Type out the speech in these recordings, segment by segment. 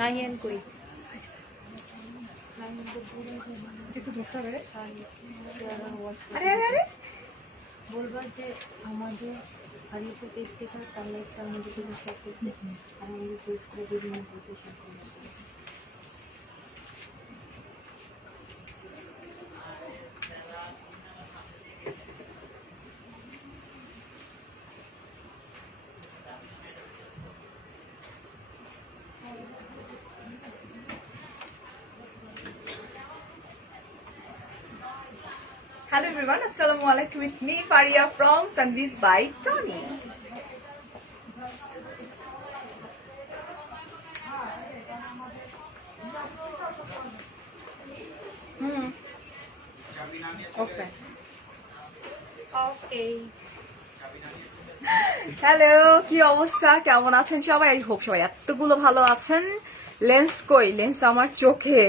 নাহিয়ান কই একটু ধরতে হবে রে। আরে আরে আরে বলবা যে আমাদের হারিপুর পেজ থেকে তার লাইফটা আমাদের থেকে শেয়ার করতে আর আমাদের পেজ করে বিভিন্ন গ্রুপে শেয়ার করতে। Hello everyone, Assalamu alaikum. It's me Faria from Sunbees by Tony. Okay. Okay hello, কি অবস্থা, কেমন আছেন সবাই? আই হোপ সবাই এতগুলো ভালো আছেন। লেন্স কই? লেন্স আমার চোখে।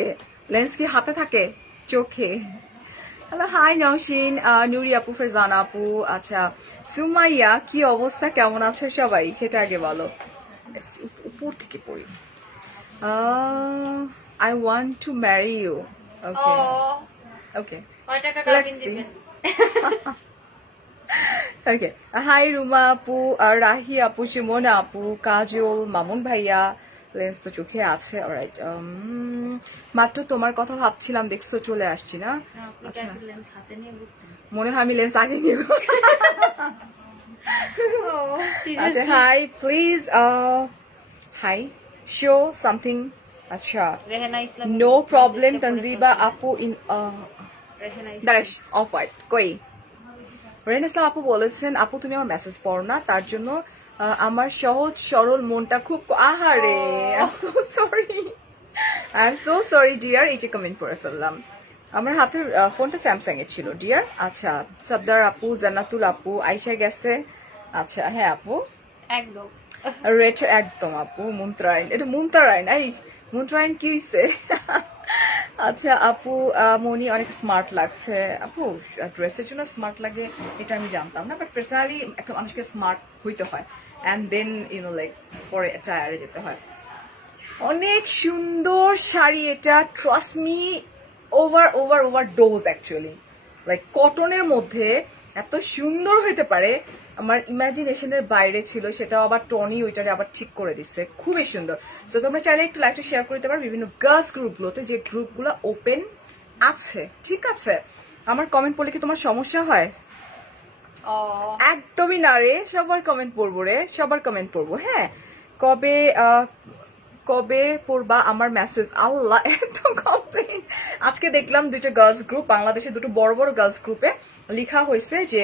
লেন্স কি হাতে থাকে? চোখে। হ্যালো, হাই নওশিন, নুরি আপু, ফেরজানা আপু, আচ্ছা সুমাইয়া, কি অবস্থা, কেমন আছে সবাই সেটা আগে বলো। উপর থেকে পড়ি। I want to marry you. Okay okay, কয় টাকা কাবিন দিবেন? ওকে, হাই রুমা আপু, রাহি আপু, সুমনা আপু, কাজল, মামুন ভাইয়া। লেন্স তো চোখে আছে। অলরাইট, মাত্র তোমার কথা ভাবছিলাম, দেখছো চলে আসছি না? আচ্ছা, মনে হয় আমি লেন্স আগে নিব। আচ্ছা, hi please, hi show something. আচ্ছা, নো প্রবলেম তনজিবা আপু ইন দাঁড়াস অফ হোয়াইট কই। রেন ইসলাম আপু বলেছেন, আপু তুমি আমার মেসেজ পড়ো না, তার জন্য আমার সহজ সরল মনটা খুব আহারে। I am so sorry, I am so sorry dear. এই যে কমেন্ট করে ফেললাম। আমার হাতের ফোনটা স্যামসাং এর ছিল ডিয়ার। আচ্ছা, সবদার আপু, জান্নাতুল আপু, আইসা গেছে। আচ্ছা, হ্যাঁ আপু একদম রেট একদম আপু। মুন্ত্রাইন, এটা মুন্তারাইন। এই মুন্ত্রাইন কি হইছে? আচ্ছা আপু, মনি অনেক স্মার্ট লাগছে। আপু ড্রেসের জন্য স্মার্ট লাগে এটা আমি জানতাম না, বাট পার্সোনালি একটা মানুষকে স্মার্ট হইতে হয় অ্যান্ড দেন ইউনো লাইক পরে টায়ারে যেতে হয়। অনেক সুন্দর শাড়ি এটা, trust me, over over over dose actually. Like কটনের মধ্যে এত সুন্দর হইতে পারে আমার ইমাজিনেশনের বাইরে ছিল। সেটাও আবার টনি ওইটারে আবার ঠিক করে দিচ্ছে, খুবই সুন্দর। তো তোমরা চাইলে একটু লাইকটা শেয়ার করতে পারো বিভিন্ন গার্লস গ্রুপগুলোতে, যে গ্রুপগুলো ওপেন আছে, ঠিক আছে? আমার কমেন্ট পড়লে কি তোমার সমস্যা হয়? একদমই না রে, সবার কমেন্ট পড়বো রে, সবার কমেন্ট পড়বো। হ্যাঁ, কবে কবে পড়বা আমার মেসেজ? আল্লাহ, এত কমেন্ট। আজকে দেখলাম দুটো গার্লস গ্রুপ, বাংলাদেশে দুটো বড় বড় গার্লস গ্রুপে লেখা হয়েছে যে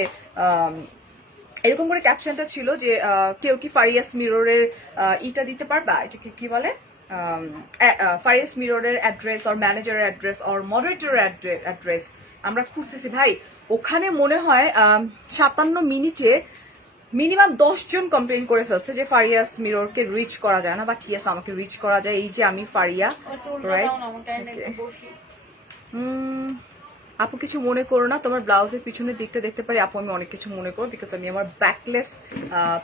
এরকম করে ক্যাপশনটা ছিল যে কেউ কি ফারিয়াস মিররের ইটা দিতে পারবা, এটাকে কি বলে, ফারিয়াস মিররের অ্যাড্রেস অর ম্যানেজারের অ্যাড্রেস অর মডারেটরের অ্যাড্রেস আমরা খুঁজতেছি ভাই। ওখানে মনে হয় 57 মিনিটে মিনিমাম 10 জন কমপ্লেন করে ফেলছে যে ফারিয়াস মিররকে রিচ করা যায় না, বাট ইয়েস আমাকে রিচ করা যায়। এই যে আমি ফারিয়া, রাইট? আপু কিছু মনে করো না, তোমার ব্লাউজের পিছনের দিকটা দেখতে পারি আপু, আমি অনেক কিছু মনে করো, বিকজ আমি আমার ব্যাকলেস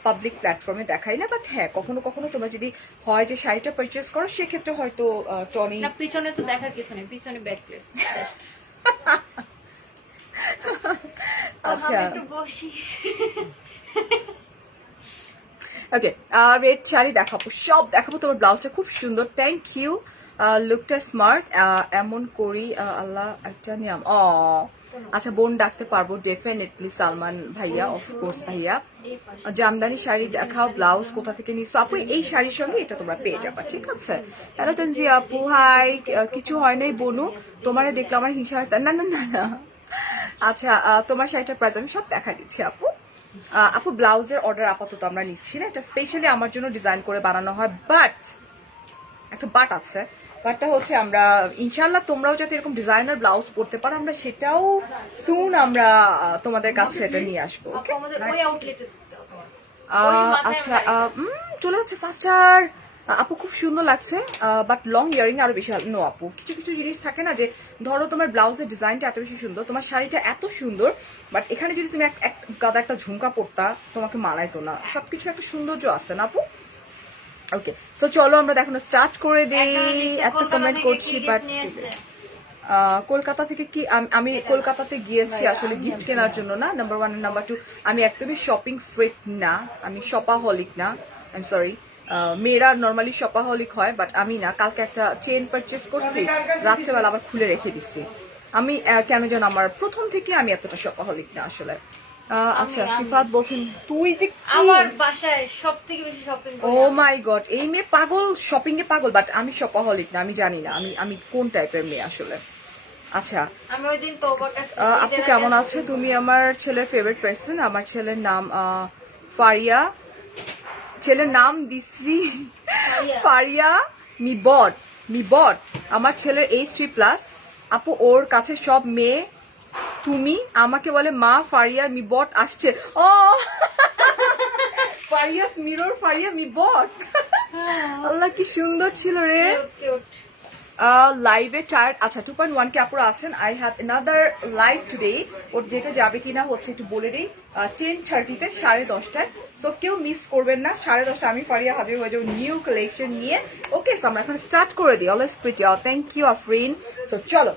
পাবলিক প্ল্যাটফর্মে দেখাই না। বাট হ্যাঁ, কখনো কখনো তোমরা যদি হয় যে শাড়িটা পারচেস করো, সেক্ষেত্রে হয়তো টনি পিছনে তো দেখার কিছু নেই, পিছনে ব্যাকলেস। আচ্ছা, একটু বসি। ওকে, রেড শাড়ি দেখাবো, সব দেখাবো। তোমার ব্লাউজটা খুব সুন্দর, থ্যাংক ইউ। লুকটা স্মার্ট, এমন করি আল্লাহ একটা নিয়ম। আচ্ছা, বোন ডাকতে পারবো ডেফিনেটলি, সালমান ভাইয়া, অফকোর্স ভাইয়া। জামদানি শাড়ি দেখাও, ব্লাউজ কোথা থেকে নিছো আপু? এই শাড়ির সঙ্গে এটা তোমরা পেয়ে যাবা, ঠিক আছে? হ্যালো তানজি আপু, হাই। কিছু হয় নাই বনু, তোমারে দেখলে আমার হিংসা হয়। না না না না, আচ্ছা তোমার শাড়িটার প্রাইস আমি সব দেখা দিচ্ছি আপু। আপু ব্লাউজের অর্ডার আপাতত আমরা নিচ্ছি না, এটা স্পেশালি আমার জন্য ডিজাইন করে বানানো হয়। বাট একটা বাট আছে, বাটটা হচ্ছে আমরা ইনশাল্লাহ তোমরাও যাতে এরকম ডিজাইনার ব্লাউজ পরতে পারো, আমরা সেটাও সুন আমরা তোমাদের কাছে এটা নিয়ে আসবো। আচ্ছা, চলে যাচ্ছে ফাস্টার। আপু খুব সুন্দর লাগছে, বাট লং ইয়ারিং আরো বেশি ভালো। নো আপু, কিছু কিছু জিনিস থাকে না, যে ধরো তোমার ব্লাউজের ডিজাইনটা এত বেশি সুন্দর, তোমার শাড়িটা এত সুন্দর, বাট এখানে যদি তুমি গাদা একটা ঝুমকা পরতা, তোমাকে মানাইতো না। সবকিছু একটা সৌন্দর্য আছে না আপু? ওকে, সো চলো আমরা দেখানো স্টার্ট করে দেই। এত কমেন্ট করছি বাট কলকাতা থেকে কি আমি কলকাতাতে গিয়েছি আসলে গিফট কেনার জন্য না, নাম্বার 1 আর নাম্বার 2 আমি একদমই শপিং ফ্রিক না, আমি শপাহলিক না, আই এম সরি। মেয়েরা নর্মালি শপাহলিক হয় বাট আমি না। কালকে একটা চেন পারচেস করছি, রাত্রেবেলা আবার খুলে রেখে দিচ্ছি। আমি কেন যেন আমার প্রথম থেকে আমি এতটা শপাহলিক না আসলে। আচ্ছা, সিফাত বলছেন তুই যে আমার বাসায় সবথেকে বেশি শপিং করি। ও মাই গড, এই মেয়ে পাগল, শপিং এ পাগল, বাট আমি শপাহলিক না, আমি জানি না আমি কোন টাইপের মেয়ে আসলে। আচ্ছা, আমি ওই দিন তোবার কাছে আপু কেমন আছো? তুমি আমার ছেলের ফেভারিট পার্সন। আমার ছেলের নাম ফারিয়া, ছেলের নাম দিছি ফারিয়া মিবট। মিবট আমার ছেলের এজ 3+। আপু ওর কাছে সব মেয়ে তুমি, আমাকে বলে মা ফারিয়া মিবট আসছে। ও ফারিয়াস মিরর ফারিয়া মিবট। আল্লাহ কি সুন্দর ছিল রে। লাইভে টায়ার্ড। আচ্ছা 2.1 কে আপুরা আছেন। I have another live today, or যেটা যাবে কিনা হচ্ছে একটু বলে দিই। 10:30-তে 10:30টায়। সো কেউ মিস করবেন না। 10:30 আমি ফারিয়া হাজির হয়ে যাবো নিউ কালেকশন নিয়ে। ওকে, সো আমরা এখন স্টার্ট করে দিই। Always pretty, thank you Afrin. So চলো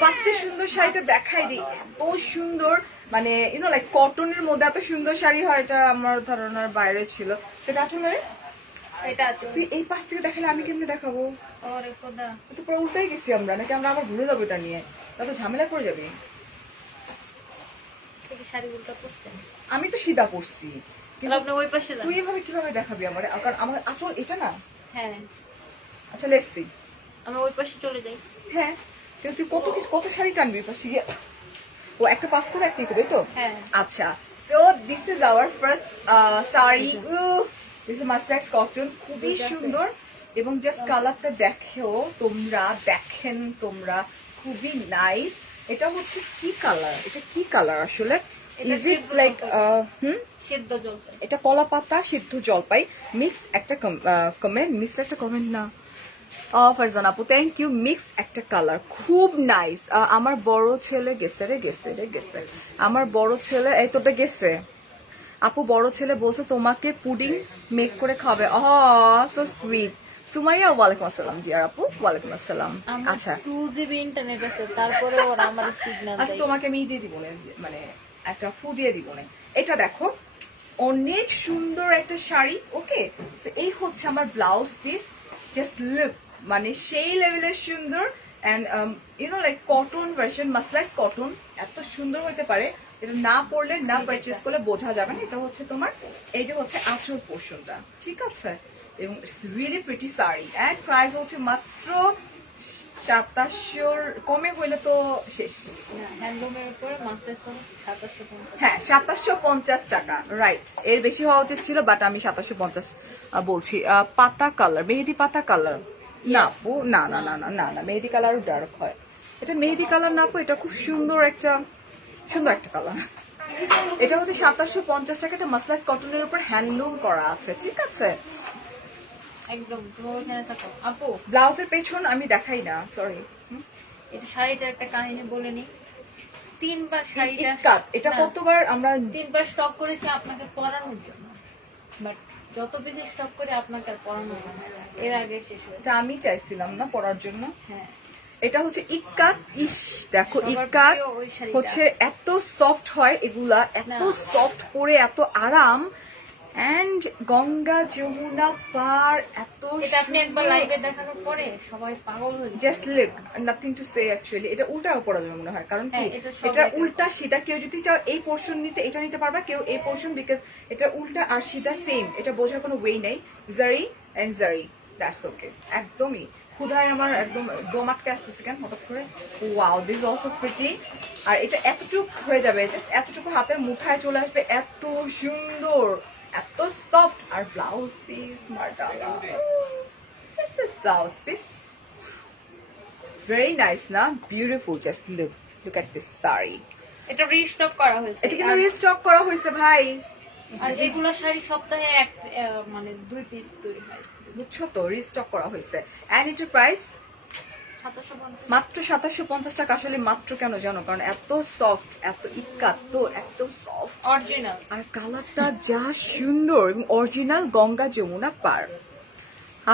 ফার্স্টে সুন্দর শাড়িটা দেখাই দিই। এত সুন্দর, মানে ইউনো লাইক কটনের মধ্যে এত সুন্দর শাড়ি হয় এটা আমার ধারণার বাইরে ছিল। সেটা আসলে এটা তুই এই পাশ থেকে দেখালে আমি কেমনে দেখাবো? ওরে খোদা, তো পুরো উল্টাই গেছি আমরা, নাকি আমরা আবার ভুলে যাবো এটা নিয়ে? তা তো ঝামেলা পড়ে যাবে। থেকে শাড়ি উল্টা পড়ছেন। আমি তো সিধা পড়ছি, তাহলে আপনি ওই পাশে যান। তুই এভাবে কিভাবে দেখাবি আমার? কারণ আমার আঁচল এটা না। হ্যাঁ, আচ্ছা লেটস সি। আমি ওই পাশে চলে যাই। হ্যাঁ, কিন্তু তুই কত শাড়ি টানবি পাশে গিয়ে? ও একটা পাস করে একটা তাই তো? হ্যাঁ। আচ্ছা, so this is our first sari. This is masters cotton, খুবই সুন্দর। এবং জাস্ট কালারটা দেখেও তোমরা, দেখেন তোমরা, খুবই নাইস। এটা হচ্ছে কি কালার? এটা কি কালার আসলে? ইজ ইট লাইক সিদ্ধ জলপাই। এটা কলা পাতা সিদ্ধ জলপাই মিক্স একটা কমেন্ট, মিক্স একটা কমেন্ট না ফারজান আপু, থ্যাংক ইউ। মিক্স একটা কালার, খুব নাইস। আমার বড় ছেলে গেছে রে, গেছে। আমার বড় ছেলে এই তোটা গেছে। আপু বড় ছেলে বলছে তোমাকে পুডিং মেক করে খাবে। So sweet. সুমাইয়া ওয়ালাইকুম আসসালাম। জিয়ার আপু ওয়ালাইকুম আসসালাম। আচ্ছা 2GB ইন্টারনেট আছে, তারপরে ওরা আমার সিগন্যাল আচ্ছা, দেয়। তোমাকে আমি দিয়ে দিব না, মানে একটা ফু দিয়ে দিব না। এটা দেখো, অনেক সুন্দর একটা শাড়ি। ওকে, এই হচ্ছে আমার ব্লাউজ পিস। জাস্ট লুক, মানে সেই লেভেলের সুন্দর। And you know like cotton version, মাসলাইজ কটন এত সুন্দর হতে পারে, এটা না পরলে না পারচেস করলে বোঝা যাবে না। এটা হচ্ছে তোমার, এই যে হচ্ছে আঁচল পোর্শনটা, ঠিক আছে? এবং it's really pretty sari. And price হচ্ছে মাত্র 2700, কমে হইলে তো শেষ। হ্যান্ডলুমের উপরে মাস্টার করে 2750। হ্যাঁ 2750 টাকা, রাইট। এর বেশি হওয়া উচিত ছিল বাট আমি 2750 বলছি। পাতা কালার, মেহেদি পাতা কালার না আপু, না না না না না না, মেহেদি কালারও ডার্ক হয়। এটা মেহেদি কালার না আপু, এটা খুব সুন্দর একটা কালার। এটা হচ্ছে 2750 টাকা। এটা মাসলাইজ কটনের উপর হ্যান্ডলুম করা আছে, ঠিক আছে? একদম তুমি ওখানে থাকো আপু। ব্লাউজের পেছন আমি দেখাই না, সরি। এটা শাড়িটার একটা কাহিনী বলে নি। 3বার শাড়িটা, এটা না, কতবার আমরা 3বার স্টক করেছি আপনাকে পরানোর জন্য, বাট যত বেশি স্টক করে আপনাকে আর পরানো হয় না, এর আগে শেষ হয়ে যায়। এটা আমি চাইছিলাম না পরার জন্য। হ্যাঁ, এটা হচ্ছে ইক্কাত। ইস দেখো, সবার ইক্কাত প্রিয় ওই শাড়িটা। হচ্ছে এত সফট হয় এগুলা, এত না। সফট পরে এত আরাম। এন্ড গঙ্গা যমুনা পার এত এটা আপনি একবার লাইভে দেখানোর পরে সবাই পাগল হয়ে যায়। Just look, nothing to say actually. এটা উল্টাও পড়া যাবে মনে হয়, কারণ কি হ্যাঁ, এটা সব এটা দেখে। উল্টা সিধা। কেউ যদি চাও এই পোর্শন নিতে এটা নিতে পারবা, কেউ এই পোর্শন, বিকজ এটা উল্টা আর সিধা সেম, এটা বোঝার কোনো ওয়ে নেই। জারি এন্ড জারি, দ্যাটস ওকে। একদমই ক্ষুধায় আমার একদম দম আটকে আসতেছে কেন হঠাৎ করে। Wow, this also pretty. আর এটা এতটুকু হয়ে যাবে, জাস্ট এতটুকু হাতের মুঠায় চলে আসবে, এত সুন্দর, এত সফট। আর ব্লাউজ পিস মাশাআল্লাহ, this is blouse piece, very nice না? Beautiful. Just look at this sari. এটা রিস্টক করা হয়েছে। এটা কিন্তু রিস্টক করা হয়েছে ভাই। আর এগুলো শাড়ি সপ্তাহে মানে 2 পিস তৈরি হয়। বুঝছো তো, রিস্টক করা হয়েছে। এন্ড এটার প্রাইস 2750। মাত্র 2750 টাকা। আসলে মাত্র কেন জানো? কারণ এত সফট, এত ইক্কাত, তো এত সফট অরিজিনাল। আর কালারটা যা সুন্দর এবং অরিজিনাল গঙ্গা যমুনা পার।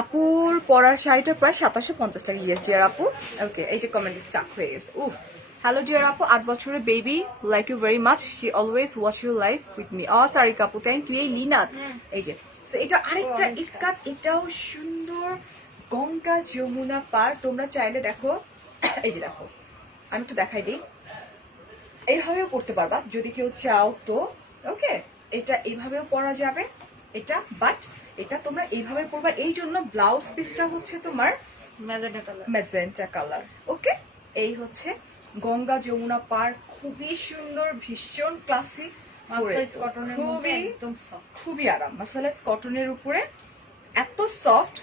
আপুর পরার শাড়িটা প্রায় 2750 টাকা। ইয়েস ডিয়ার আপু। ওকে, এই যে কমেন্ট স্টাক হয়ে গেছে। উফ, হ্যালো ডিয়ার আপু, 8 বছরের baby, like you very much, she always watch your life with me. Sorry কাপু, থ্যাংক ইউ। এই লিনাত, এই যে so এটা আরেকটা ইটকাট, এটাও সুন্দর গঙ্গা যমুনা পার। তোমরা চাইলে দেখো, এই যে দেখো, আমি একটু দেখাই দিই, এইভাবেও পড়তে পারবা যদি কেউ চাও তো। ওকে, এটা এইভাবেও পরা যাবে এটা, বাট এটা তোমরা এইভাবে পরবা। এই জন্য ব্লাউজ পিসটা হচ্ছে তোমার ম্যাজেন্টা কালার। ওকে, এই হচ্ছে গঙ্গা যমুনা পার, খুবই সুন্দর, ভীষণ ক্লাসিক, খুবই আরাম। মাসালাস কটনের উপরে এত সফট,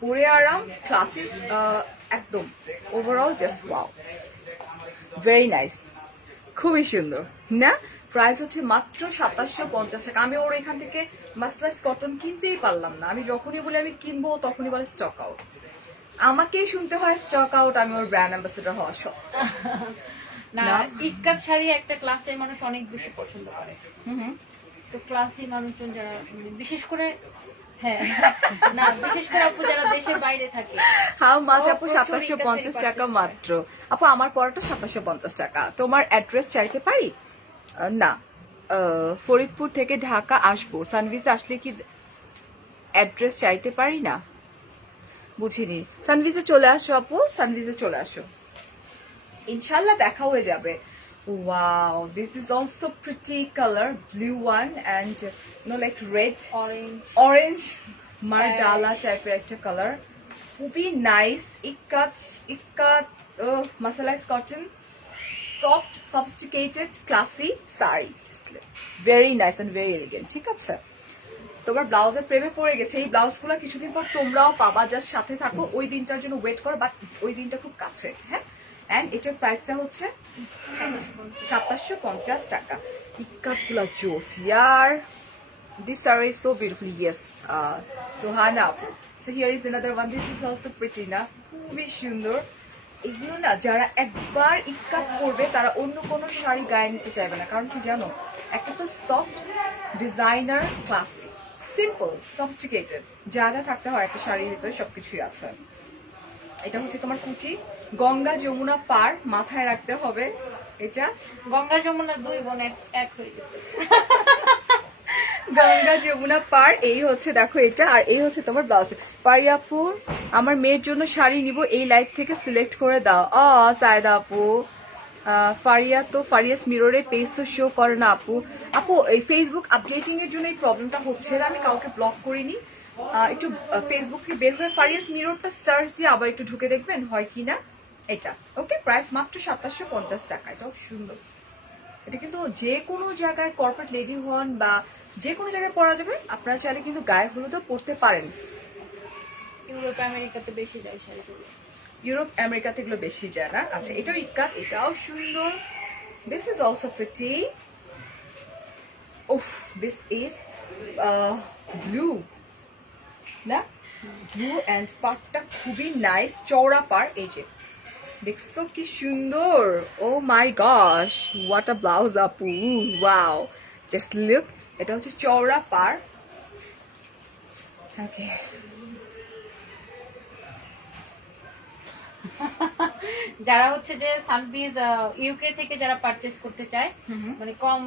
পরে আরাম, ক্লাসিক, একদম overall just wow, very nice, খুবই সুন্দর না? প্রাইস হচ্ছে মাত্র 2750 টাকা। আমি ওর এখান থেকে মাসলাস কটন কিনতেই পারলাম না। আমি যখনই বলি আমি কিনবো, তখনই বলে স্টক আউট। আমাকেই শুনতে হয় স্টক আউট, আমি ওর ব্র্যান্ড অ্যাম্বাসেডর হওয়া সব না। ইক্কাত শাড়ি একটা ক্লাসের মানুষ অনেক বেশি পছন্দ করে। তো ক্লাসি মানুষজন যারা, বিশেষ করে, হ্যাঁ না, বিশেষ করে আপু যারা দেশের বাইরে থাকে। হাউ মাছ আপু? 2750 টাকা মাত্র। আপু আমার পরাটা 2750 টাকা। তোমার অ্যাড্রেস চাইতে পারি? না, ফরিদপুর থেকে ঢাকা আসবো, সানভিজে আসলে কি অ্যাড্রেস চাইতে পারি? না, বুঝিনি। সানভিজে চলে আসো আপু, সানভিজে চলে আসো, ইনশাল্লাহ দেখা হয়ে যাবে। Wow, this is also pretty color, blue one, and like red, orange, Mardala type একটা color. খুবই nice. Ikat masalized cotton, soft, sophisticated, classy saree. Very nice and very elegant. ঠিক আছে, তোমার ব্লাউজের প্রেমে পড়ে গেছে। এই ব্লাউজগুলো কিছুদিন পর তোমরাও পাবা, জাস্ট সাথে থাকো, ওই দিনটার জন্য ওয়েট করো, বাট ওই দিনটা খুব কাছে। হ্যাঁ, এন্ড এটার প্রাইসটা হচ্ছে 2750 টাকা। ইক্কাতগুলো জোস ইয়ার। This saree is so beautiful. Yes, Sohana. So here is another one. This is also pretty না, খুবই সুন্দর। এগুলো না যারা একবার ইক্কাত পরবে তারা অন্য কোনো শাড়ি গায়ে নিতে চাইবে না। কারণ কি জানো, একটা তো soft, designer, classic, simple, sophisticated, যা যা থাকতে হয় একটা শাড়ির ভিতরে সবকিছুই আছে। এটা হচ্ছে তোমার কুচি, গঙ্গা যমুনা পার, মাথায় রাখতে হবে এটা। গঙ্গা যমুনা দুই বোন এক হয়ে গেছে। গঙ্গা যমুনা পার, এই হচ্ছে দেখো এটা, আর এই হচ্ছে তোমার ব্লাউজ। পারিয়াপুর, আমার মেয়ের জন্য শাড়ি নিব, এই লাইভ থেকে সিলেক্ট করে দাও। সায়দা আপু, ফারিয়া তো ফারিয়াস মিররের পেজ তো শো করে না আপু। আপু এই ফেসবুক আপডেটিং এর জন্য এই প্রবলেমটা হচ্ছে, আমি কাউকে ব্লক করিনি। একটু ফেসবুক থেকে বের হয়ে ফারিয়াস মিররটা সার্চ দিয়ে আবার একটু ঢুকে দেখবেন হয় কিনা এটা। ওকে, প্রাইস মাত্র 2750 টাকা। এটাও সুন্দর। এটা কিন্তু যে কোনো জায়গায় কর্পোরেট লেডি হন বা যে কোনো জায়গায় পরা যাবে। আপনারা চাইলে কিন্তু গায়ে হলুদও পরতে পারেন। ইউরোপ আমেরিকাতে বেশি যায় শাড়িগুলো। ইউরোপ আমেরিকাতে এগুলো বেশি যায় না। আচ্ছা, এটাও ইক্কাত, এটাও সুন্দর। This is also pretty. উফ, দিস ইজ ব্লু না, ব্লু অ্যান্ড পাড়টা খুবই নাইস, চওড়া পাড়। এই যে দেখছো কি সুন্দর। ও মাই গশ, হোয়াট আ ব্লাউজ আপু, ওয়াও, জাস্ট লুক। এটা হচ্ছে চওড়া পাড়। ওকে, যারা হচ্ছে যে সানভিজ ইউকে থেকে যারা পারচেজ করতে চায়, মানে কম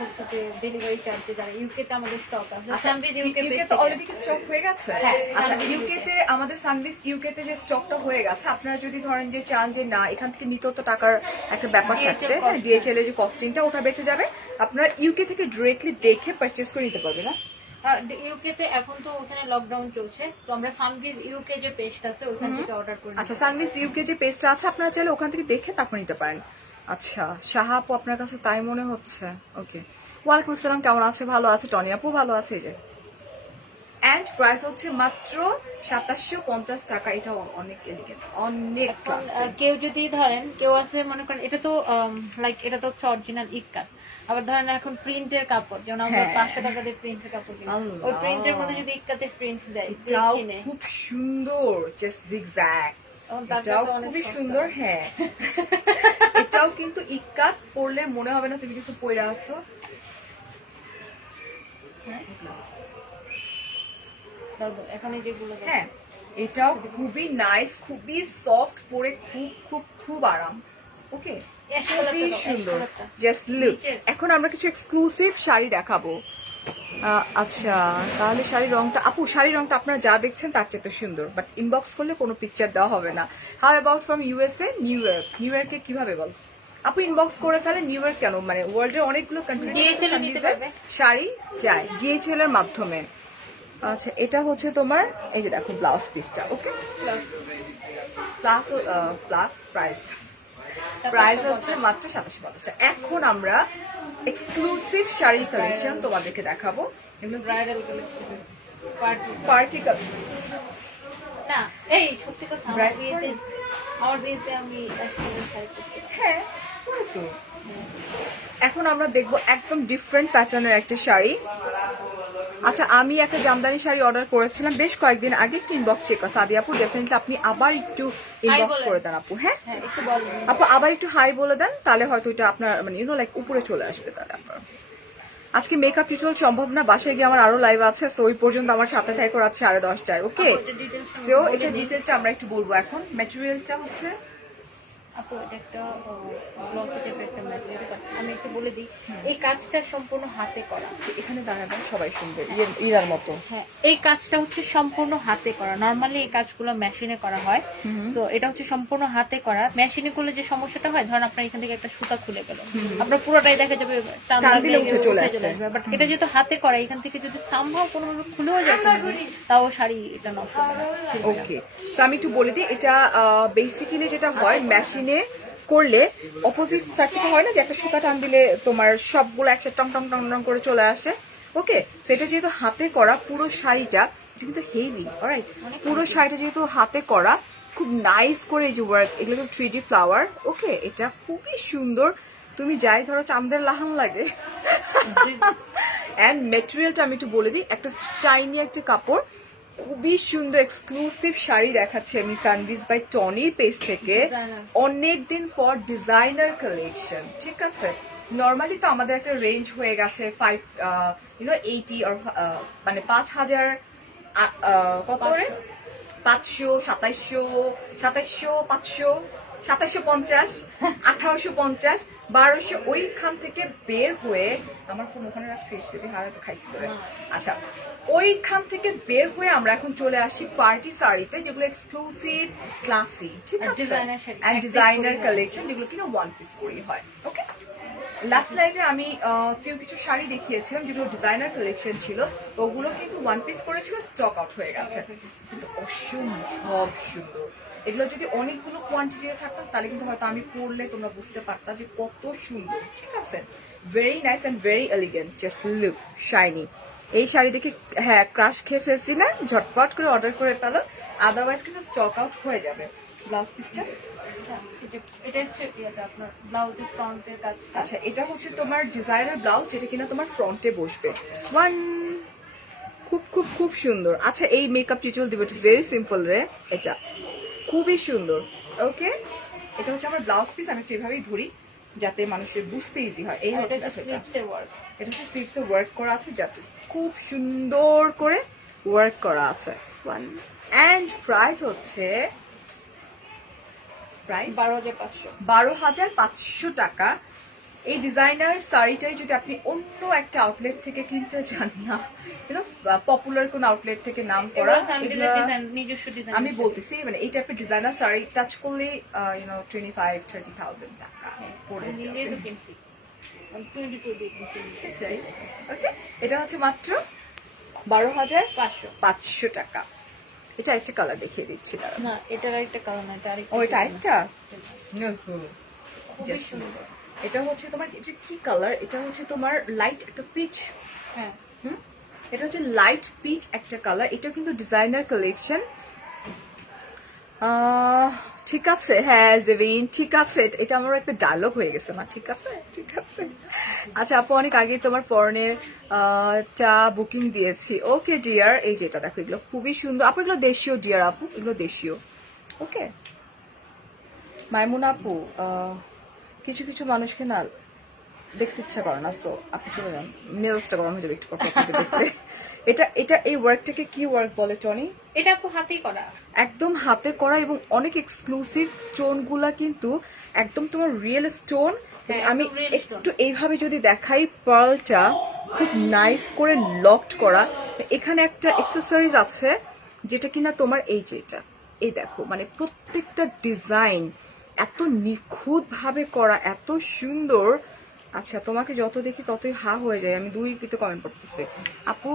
হচ্ছে যে ডেলিভারি চার্জে, যারা ইউকে তে আমাদের স্টক আছে। সানভিজ ইউকে তে অলরেডি কি স্টক হয়ে গেছে? আচ্ছা, ইউকে তে আমাদের সানভিজ ইউকে তে যে স্টকটা হয়ে গেছে, আপনারা যদি ধরেন যে চান যে না এখান থেকে নিতে তো টাকার একটা ব্যাপার থাকবে, ডিএচএল এর যে কস্টিংটা ওটা বেঁচে যাবে, আপনারা ইউকে থেকে ডিরেক্টলি দেখে পারচেজ করে নিতে পারবেন না? ইউকে তে এখন তো ওখানে লকডাউন চলছে, তো আমরা সানভিজ ইউকে যে পেজটা আছে ওখান থেকে অর্ডার করি। আচ্ছা, সানভিজ ইউকে যে পেজটা আছে আপনারা চাইলে ওখান থেকে দেখে তারপর নিতে পারেন। আচ্ছা, শাহা আপু আপনার কাছে তাই মনে হচ্ছে। ওকে, ওয়ালাইকুম আসসালাম, কেমন আছে? ভালো আছে। টনি আপু ভালো আছে। এই যে এন্ড প্রাইস হচ্ছে মাত্র 2750 টাকা। এটা অনেক এলিগেন্ট, অনেক ক্লাসি। কেউ যদি ধরেন, কেউ আছে মনে করেন এটা তো লাইক এটা তো হচ্ছে অরিজিনাল ইক্কাত, আবার ধরেন এখন প্রিন্টের কাপড়, যেমন আমরা 500 টাকা দিয়ে প্রিন্টের কাপড় কিনি, ওই প্রিন্টের মধ্যে যদি ইক্কাতের প্রিন্ট দেয়, এটাও খুব সুন্দর, জাস্ট জিগজ্যাগ। তখন তার এটাও কাছে অনেক খুবই সস্তা। সুন্দর, হ্যাঁ। এটাও কিন্তু ইক্কাত, পরলে মনে হবে না তুমি কিছু পরে আসছো। দাও দাও, এখন এই যেগুলো দাও। হ্যাঁ, এটাও খুবই নাইস, খুবই সফট, পরে খুব খুব খুব আরাম। ওকে, অ্যাশ খুবই কালারটা দাও, অ্যাশ সুন্দর। কালারটা। Just look. নিচের। এখন আমরা কিছু এক্সক্লুসিভ শাড়ি দেখাবো। আচ্ছা, তাহলে শাড়ির রংটা, আপু শাড়ির রংটা আপনারা যা দেখছেন তার চেয়ে তো সুন্দর, বাট ইনবক্স করলে কোনো পিকচার দেওয়া হবে না। How about from USA, new York? New ইয়র্কে কিভাবে বল? আপু ইনবক্স করে ফেলে, নিউ ইয়র্ক কেন, মানে ওয়ার্ল্ডের অনেকগুলো কান্ট্রি DHL এ নিতে পারবে? শাড়ি যায় ডিএইচএল এর মাধ্যমে। আচ্ছা, এটা হচ্ছে তোমার, এই যে দেখো ব্লাউজ পিসটা। ওকে, প্লাস প্লাস প্রাইস, প্রাইস হচ্ছে মাত্র 2750 টাকা। এখন আমরা এক্সক্লুসিভ শাড়ির কালেকশন তোমাদেরকে দেখাবো। এগুলো ব্রাইডাল কালেকশন, পার্টি। পার্টি না, এই সত্যি কথা, আমার Bride বিয়েতে, আমার বিয়েতে আমি অ্যাশ কালার শাড়ি পরতে পারি। হ্যাঁ, ওই তো। এখন আমরা দেখবো একদম ডিফারেন্ট প্যাটার্নের একটা শাড়ি। আচ্ছা, আমি একটা জামদানি শাড়ি অর্ডার করেছিলাম বেশ কয়েকদিন আগে, ইনবক্স চেক আছে আদি আপু, ডেফিনেটলি আপনি আবার একটু ইনবক্স বলেন। করে দেন আপু। হ্যাঁ হ্যাঁ, একটু বলেন। আপু, আবার একটু হাই বলে দেন, তাহলে হয়তো এটা আপনার মানে লাইক উপরে চলে আসবে। তাহলে আপনার আজকে মেকআপ টিউটোরিয়াল সম্ভব না, বাসায় গিয়ে আমার আরো লাইভ আছে, সো ওই পর্যন্ত আমার সাথে থেকে রাত 10:30টায়। ওকে, আপু, এটা details সো বলে এটা দিই। ডিটেলসটা আমরা একটু বলবো এখন। ম্যাটেরিয়ালটা হচ্ছে, আপু, এটা একটা গ্লসি টাইপের একটা ম্যাটেরিয়াল, আমি একটু বলে দিই, এই কাজটা সম্পূর্ণ হাতে করা। এখানে দাঁড়াবেন সবাই সুন্দর ইরার মতো। হ্যাঁ, এই কাজটা হচ্ছে সম্পূর্ণ হাতে করা। নরমালি এই কাজগুলো মেশিনে করা হয়, তো এটা হচ্ছে সম্পূর্ণ হাতে করা। মেশিনে করলে যে সমস্যাটা হয়, ধরেন আপনার এখান থেকে একটা সুতা খুলে গেল, আপনার পুরোটাই দেখা যাবে টান টান লাগলে দিলে উঠে চলে উঠে আসে। বাট এটা যেহেতু হাতে করা, এখান থেকে যদি সম্ভব কোনোভাবে খুলেও যায় কোনোভাবে, তাও শাড়ি এটা নষ্ট হবে না, ছিঁড়বে না। ওকে, সো আমি একটু বলে দিই, এটা বেসিক্যালি যেটা হয় মেশিনে করলে অপোজিট সাইড থেকে হয় না যে একটা সুতা টান দিলে তোমার সবগুলো একসাথে টং টং টং টং করে চলে আসে। ওকে, সেটা যেহেতু হাতে করা পুরো শাড়িটা, এটা কিন্তু হেভি, অলরাইট। পুরো শাড়িটা যেহেতু হাতে করা, খুব নাইস করে এই যে ওয়ার্ক, এগুলো 3D ফ্লাওয়ার। ওকে, এটা খুবই সুন্দর। তুমি যাই ধরো চাঁদের লাহান লাগে। অ্যান্ড মেটেরিয়ালটা আমি একটু বলে দিই, একটা শাইনি একটা কাপড়, খুবই সুন্দর এক্সক্লুসিভ শাড়ি দেখাচ্ছে আমি সানভিজ বাই টনির পেজ থেকে। Designer. অনেকদিন পর ডিজাইনার কালেকশন, ঠিক আছে। নর্মালি তো আমাদের একটা রেঞ্জ হয়ে গেছে 80 or মানে 5000, কত করে, 500, 2700, 500, 2750, 1850, 1200, ওইখান থেকে বের হয়ে, আমার ফোন ওখানে রাখছি যদি হারাতে খাইছি করে। আচ্ছা, ওইখান থেকে বের হয়ে আমরা এখন চলে আসি পার্টি শাড়িতে, যেগুলো এক্সক্লুসিভ, ক্লাসি, ঠিক আর আছে, designer শাড়ি, এন্ড এক piece ডিজাইনার করেই হয়। কালেকশন, যেগুলো কিনা ওয়ান পিস করেই হয়। ওকে, লাস্ট লাইভে আমি কিছু শাড়ি দেখিয়েছিলাম যেগুলো ডিজাইনার কালেকশন ছিল, ওগুলো কিন্তু ওয়ান পিস করেছিল, স্টক আউট হয়ে গেছে, কিন্তু অসম্ভব সুন্দর। এগুলো যদি অনেকগুলো কোয়ান্টিটিতে থাকতো তাহলে কিন্তু হয়তো আমি পরলে তোমরা বুঝতে পারতা যে কত সুন্দর, ঠিক আছে। Very nice and very elegant, just look shiny. এই শাড়ি দেখে হ্যাঁ ক্রাশ খেয়ে ফেলছি না, ঝটপট করে অর্ডার করে ফেলো, আদারওয়াইজ কিন্তু স্টক আউট হয়ে যাবে। ব্লাউজ পিসটা, এটা হচ্ছে এটা আপনার ব্লাউজের ফ্রন্টের কাজ। আচ্ছা, এটা হচ্ছে তোমার ডিজাইনার ব্লাউজ, যেটা কিনা তোমার ফ্রন্টে বসবে। ওয়ান, খুব খুব খুব সুন্দর। আচ্ছা, এই মেকআপ টিউটোরিয়াল দিব, ভেরি সিম্পল রে, এটা খুবই সুন্দর। ওকে, এটা হচ্ছে আমার ব্লাউজ পিস, আমি একটু এভাবেই ধরি যাতে মানুষের বুঝতে ইজি হয়। এই হচ্ছে এটা সেটা। স্লিপসের ওয়ার্ক। এটা হচ্ছে স্লিভসে ওয়ার্ক করা আছে, যাতে খুব সুন্দর করে ওয়ার্ক করা আছে। ওয়ান, এন্ড প্রাইস হচ্ছে, প্রাইস 12,500। 12,500 টাকা। এই ডিজাইনার শাড়িটাই যদি আপনি অন্য একটা আউটলেট থেকে কিনতে চান না, পপুলার কোন আউটলেট থেকে নাম করা, এগুলো স্যান্ডেলের এগুলা- ডিজাইন, নিজস্ব ডিজাইন। আমি বলতেছি মানে এই টাইপের ডিজাইনার শাড়ি টাচ করলে 25-30,000 টাকা পড়ে নিজে যাবে। তো কিনছি, আমি 22 দিয়ে কিনছি। সেটাই। ওকে, এটা হচ্ছে মাত্র 12,500 টাকা। এটা একটা কালার দেখিয়ে দিচ্ছি দাঁড়ান। না, এটার একটা কালার না, এটা আরেকটা। ও, এটা একটা, খুবই Just সুন্দর। এটা হচ্ছে তোমার, এটা কি কালার, এটা হচ্ছে তোমার লাইট একটা পিচ। হ্যাঁ, এটা হচ্ছে লাইট পিচ একটা কালার, এটা কিন্তু ডিজাইনার কালেকশন। ঠিক আছে, হ্যাঁ জেভিন, ঠিক আছে, এটা আমার একটা ডায়লগ হয়ে গেছে না, ঠিক আছে ঠিক আছে। আচ্ছা আপু, অনেক আগে তোমার পরনের টা বুকিং দিয়েছি। ওকে ডিয়ার, এই যেটা দেখো, এগুলো খুবই সুন্দর আপু, এগুলো দেশীয় ডিয়ার আপু, এগুলো দেশীয়। ওকে, মাইমুনা আপু, কিছু কিছু মানুষকে না দেখতে ইচ্ছা করে না, সো আপনি চলে যান, নেলসটা গরম হয়ে যাবে একটু কথা দেখতে। এটা এটা এই ওয়ার্কটাকে কি ওয়ার্ক বলে টনি? এটা আপু হাতেই করা, একদম হাতে করা এবং অনেক এক্সক্লুসিভ স্টোন গুলা কিন্তু একদম তোমার রিয়েল স্টোন। হ্যাঁ, আমি একদম real stone। একটু এইভাবে যদি দেখাই, পার্লটা খুব নাইস করে লকড করা। এখানে একটা অ্যাক্সেসরিজ আছে যেটা কিনা তোমার এই যে এটা, এই দেখো, মানে প্রত্যেকটা ডিজাইন এত নিখুঁত ভাবে করা, এত সুন্দর। আচ্ছা, তোমাকে যত দেখি ততই হা হয়ে যায়। আমি 2 কিন্তু কমেন্ট করতেছি। আপু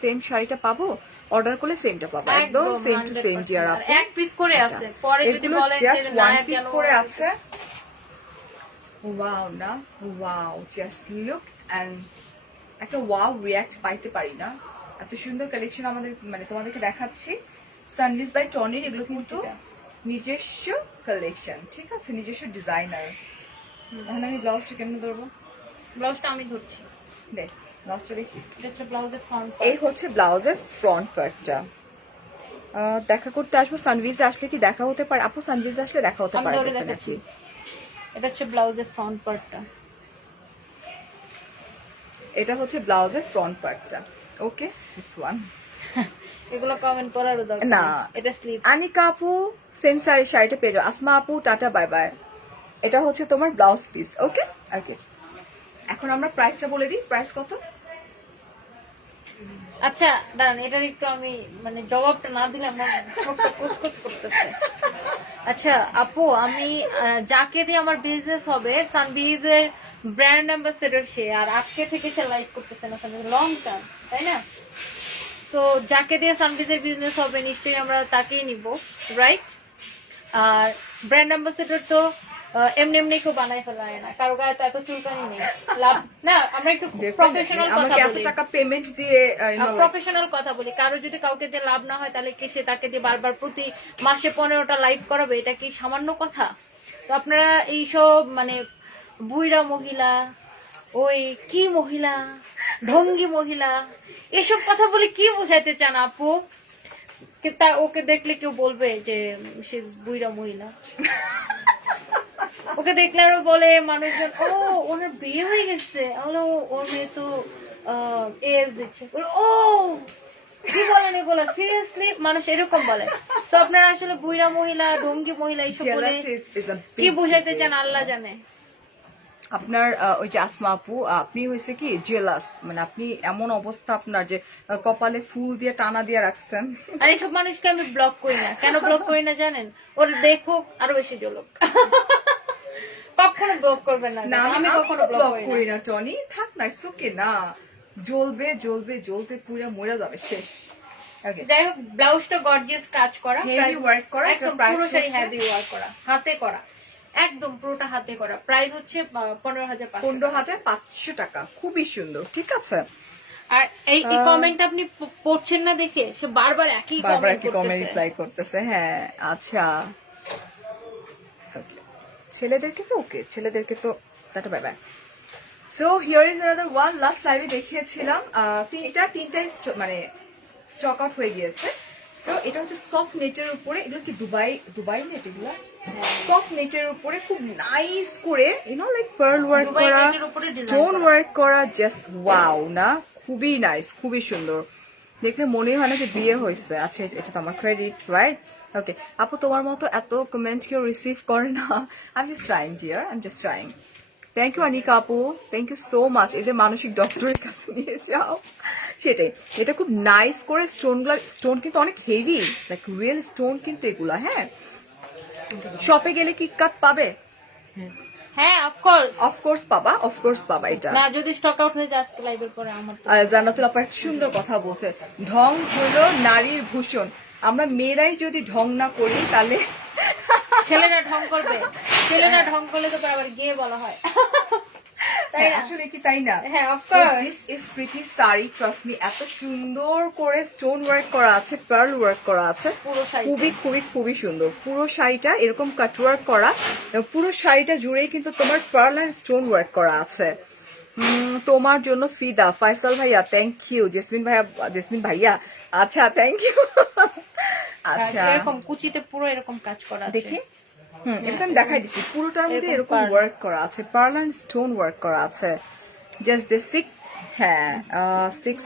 সেম শাড়িটা পাবো? অর্ডার করলে সেমটা পাবো, একদম সেম টু সেম ডিয়ার আর আপু। এক পিস করে আছে, পরে যদি এগুলো বলেন জাস্ট যে ওয়ান না পিস কেন করে আছে। ওয়াও না, ওয়াও, জাস্ট লুক এন্ড একটা ওয়াও রিয়াক্ট পাইতে পারি না। এত সুন্দর কালেকশন আমাদের, মানে তোমাদেরকে দেখাচ্ছি। সানলিস বাই টনির এগুলো কিন্তু নিজস্ব কালেকশন, ঠিক আছে, নিজস্ব ডিজাইনার। এখন আমি ব্লাউজটা কেমন ধরবো? ব্লাউজটা আমি ধরছি, দেখ ব্লাউজটা দেখি। এটা হচ্ছে ব্লাউজের ফ্রন্ট। এই হচ্ছে ব্লাউজের ফ্রন্ট পার্টটা। দেখা করতে আসবো সানভিজে আসলে কি দেখা হতে পারে আপু? সানভিজে আসলে দেখা হতে আমি পারে ধরে দেখাচ্ছি, এটা হচ্ছে ব্লাউজের ফ্রন্ট পার্টটা। এটা হচ্ছে ব্লাউজের ফ্রন্ট পার্টটা। ওকে, দিস ওয়ান। এগুলো কমেন্ট করারও দরকার না, নেই। এটা স্লিভ। আনিকা আপু সেম শাড়িটা পেয়ে যাও। আসমা আপু টাটা বাই বাই। এটা হচ্ছে তোমার ব্লাউজ পিস। ওকে ওকে, এখন আমরা প্রাইসটা বলে দিই। প্রাইস কত? আচ্ছা দাঁড়ান, এটার একটু আমি মানে জবাবটা না দিলে আমার ঠোঁটটা কুচকুচ করতেছে। আচ্ছা আপু, আমি যাকে দিয়ে আমার বিজনেস হবে, সানবিজের ব্র্যান্ড অ্যাম্বাসেডর সে, আর আজকে থেকে সে লাইক করতেছে না, লং টার্ম, তাই না? সো যাকে দিয়ে সানবিজের বিজনেস হবে নিশ্চয়ই আমরা তাকেই নিব, রাইট? আর ব্র্যান্ড অ্যাম্বাসেডর তো এমনি এমনি কেউ বানাই ফেলায় না, কারো গায়ে তো এত চুলকানি নেই। লাভ না, আমরা একটু প্রফেশনাল কথা আমাকে এত বলি, টাকা পেমেন্ট দিয়ে প্রফেশনাল কথা বলি। কারো যদি কাউকে দিয়ে লাভ না হয়, তাহলে কি সে তাকে দিয়ে বারবার প্রতি মাসে 15টা লাইভ করাবে? এটা কি সামান্য কথা? তো আপনারা এইসব মানে বুইড়া মহিলা, ওই কি মহিলা, ঢঙ্গি মহিলা, এসব কথা বলে কি বোঝাইতে চান আপু? ওকে দেখলে কেউ বলবে যে সে বুইড়া মহিলা? ওকে দেখলে আরো বলে মানুষজন, ও ওনার বিয়ে হয়ে গেছে, ওর মেয়ে তো এজ দিচ্ছে, ও কি বলেন এগুলো, সিরিয়াসলি মানুষ এরকম বলে। তো আপনারা আসলে বুইড়া মহিলা, ঢঙ্গি মহিলা এইসব বলে কি বুঝাইতে চান আল্লাহ জানে। আপনার ওই যে আসমা আপু, আপনি হয়েছে কি জেলাস, মানে আপনি এমন অবস্থা আপনার যে কপালে ফুল দিয়ে টানা দিয়ে রাখছেন। আর এইসব মানুষকে আমি ব্লক করি না। কেন ব্লক করি না জানেন? ওরা দেখুক আরো বেশি জ্বলুক। কখনো ব্লক করবেন না, আমি কখনো ব্লক করি না। টনি থাক না, ইটস ওকে না, জ্বলবে জ্বলবে জ্বলতে পুরো মরে যাবে, শেষ। যাই হোক, ব্লাউজটা গর্জিয়াস কাজ করা, হেভি ওয়ার্ক করা, একদম পুরো শাড়ি হেভি ওয়ার্ক করা, হাতে করা, একদম পুরোটা হাতে করা। প্রাইস হচ্ছে 15,500 টাকা। খুবই সুন্দর, ঠিক আছে। আর এই কমেন্ট আপনি পড়ছেন না দেখে সে বারবার একই কমেন্ট রিপ্লাই করতেছে। হ্যাঁ আচ্ছা, ছেলেদেরকে তো ওকে, ছেলেদেরকে তো tata bye bye. So here is another one. Last লাইভে দেখিয়েছিলাম তিনটাই মানে স্টক আউট হয়ে গিয়েছে। সো এটা হচ্ছে সফট নেটের উপরে, এগুলো কি দুবাই নেট, এগুলো সফট নেটের উপরে খুব নাইস করে লাইক পার্ল ওয়ার্ক করা, স্টোন ওয়ার্ক করা, জাস্ট ওয়াও না, খুবই নাইস, খুবই সুন্দর। দেখলে মনে হয় না যে বিয়ে হয়েছে। আচ্ছা, এটা তো আমার ক্রেডিট, রাইট? ওকে আপু, তোমার মতো এত কমেন্ট কেউ রিসিভ করে না। I am just trying dear, I am just trying. Thank you Anika আপু, থ্যাংক ইউ সো মাচ। এই যে মানসিক ডক্টরের কাছে নিয়ে যাও, সেটাই। এটা খুব নাইস করে স্টোন কিন্তু অনেক হেভি, লাইক রিয়েল স্টোন কিন্তু এগুলা। হ্যাঁ, শপে গেলে কি কাট পাবে? হ্যাঁ অফকোর্স পাবা এটা। না, যদি স্টক আউট হয়ে যায় আজকে লাইভের পরে আমার জান্নাতুল আপা একটা সুন্দর কথা বলছে, ঢং হলো নারীর ভূষণ। আমরা মেয়েরাই যদি ঢং না করি তাহলে ছেলেরা ঢং করবে। ছেলেরা ঢং করলে তো আবার গিয়ে বলা হয়, তাই না? আসলে কি তাই না? হ্যাঁ, of course. This is pretty sari, trust me. এত সুন্দর করে স্টোন ওয়ার্ক করা আছে, পার্ল ওয়ার্ক করা আছে, খুবই খুবই খুবই সুন্দর। পুরো শাড়িটা এরকম কাট ওয়ার্ক করা, পুরো শাড়িটা জুড়েই কিন্তু তোমার পার্ল এন্ড স্টোন ওয়ার্ক করা আছে। তোমার জন্য ফিদা ফয়সাল ভাইয়া, থ্যাংক ইউ। জেসমিন ভাইয়া, আচ্ছা থ্যাংক ইউ। আচ্ছা, এরকম কুচিতে পুরো এরকম কাজ করা আছে। দেখি এটা আমি দেখাই দিচ্ছি পুরোটার মধ্যে এরকম এরকম pearl। ওয়ার্ক করা আছে, পার্ল এন্ড স্টোন ওয়ার্ক করা আছে। জাস্ট দে সিক্স, হ্যাঁ সিক্স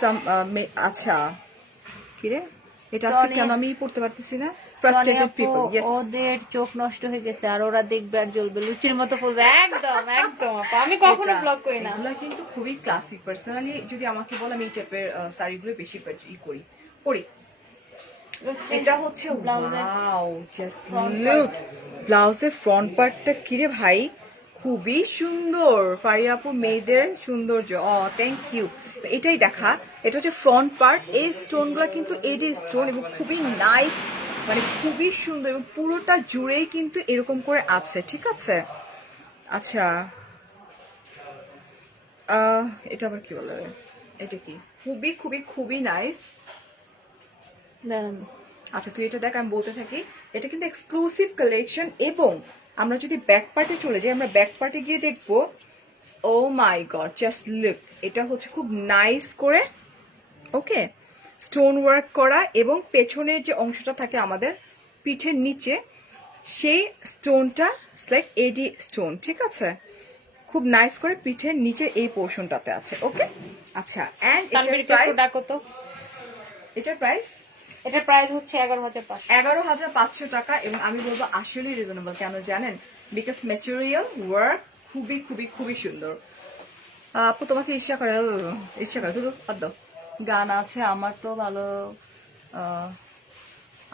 আচ্ছা কি রে এটা আজকে টনি- কেন আমি পড়তে পারতেছি না? টনি ফ্রাস্ট্রেটেড আপু, পিপল, ইয়েস। ওদের চোখ নষ্ট হয়ে গেছে আর ওরা দেখবে আর জ্বলবে, লুচির মতো পড়বে। একদম একদম আপু, আমি কখনো ব্লগ করি না। এগুলা কিন্তু খুবই ক্লাসিক। পার্সোনালি যদি আমাকে বল আমি এই টাইপের শাড়িগুলো বেশি পরি। এটা হচ্ছে ব্লাউজের ওয়াও, জাস্ট front লুক ব্লাউজের ফ্রন্ট পার্টটা কিরে ভাই, খুবই সুন্দর। ফারিয়া আপু মেয়েদের সৌন্দর্য, থ্যাংক ইউ। এটাই দেখা, এটা হচ্ছে ফ্রন্ট পার্ট। এই স্টোনগুলো কিন্তু এডি স্টোন এবং খুবই নাইস, মানে খুবই সুন্দর এবং পুরোটা জুড়েই কিন্তু এরকম করে আছে, ঠিক আছে। আচ্ছা এটা আবার কি বলে, এটা কি খুবই খুবই খুবই নাইস। দাঁড়ান। আচ্ছা তুই এটা দেখ, আমি বলতে থাকি। এটা কিন্তু এক্সক্লুসিভ কালেকশন এবং আমরা যদি ব্যাক পার্টে চলে যাই, আমরা ব্যাক পার্টে গিয়ে দেখবো, ও মাই গড জাস্ট লুক, এটা হচ্ছে খুব নাইস করে ওকে স্টোন ওয়ার্ক করা এবং পেছনের যে অংশটা থাকে আমাদের পিঠের নিচে, সেই স্টোনটা লাইক এডি স্টোন, ঠিক আছে, খুব নাইস করে পিঠের নিচে এই পোর্শনটাতে আছে, ওকে। আচ্ছা এন্ড এটার তানভীরকে একটু প্রাইস, ডাকো তো। এটার প্রাইস এটার প্রাইস হচ্ছে 11,500। 11,500 টাকা এবং আমি বলবো আসলেই রিজনেবল। কেন জানেন? বিকজ ম্যাটেরিয়াল ওয়ার্ক খুবই খুবই খুবই সুন্দর। আপু তোমাকে ইচ্ছা করে দুটো বাদ গান আছে আমার তো ভালো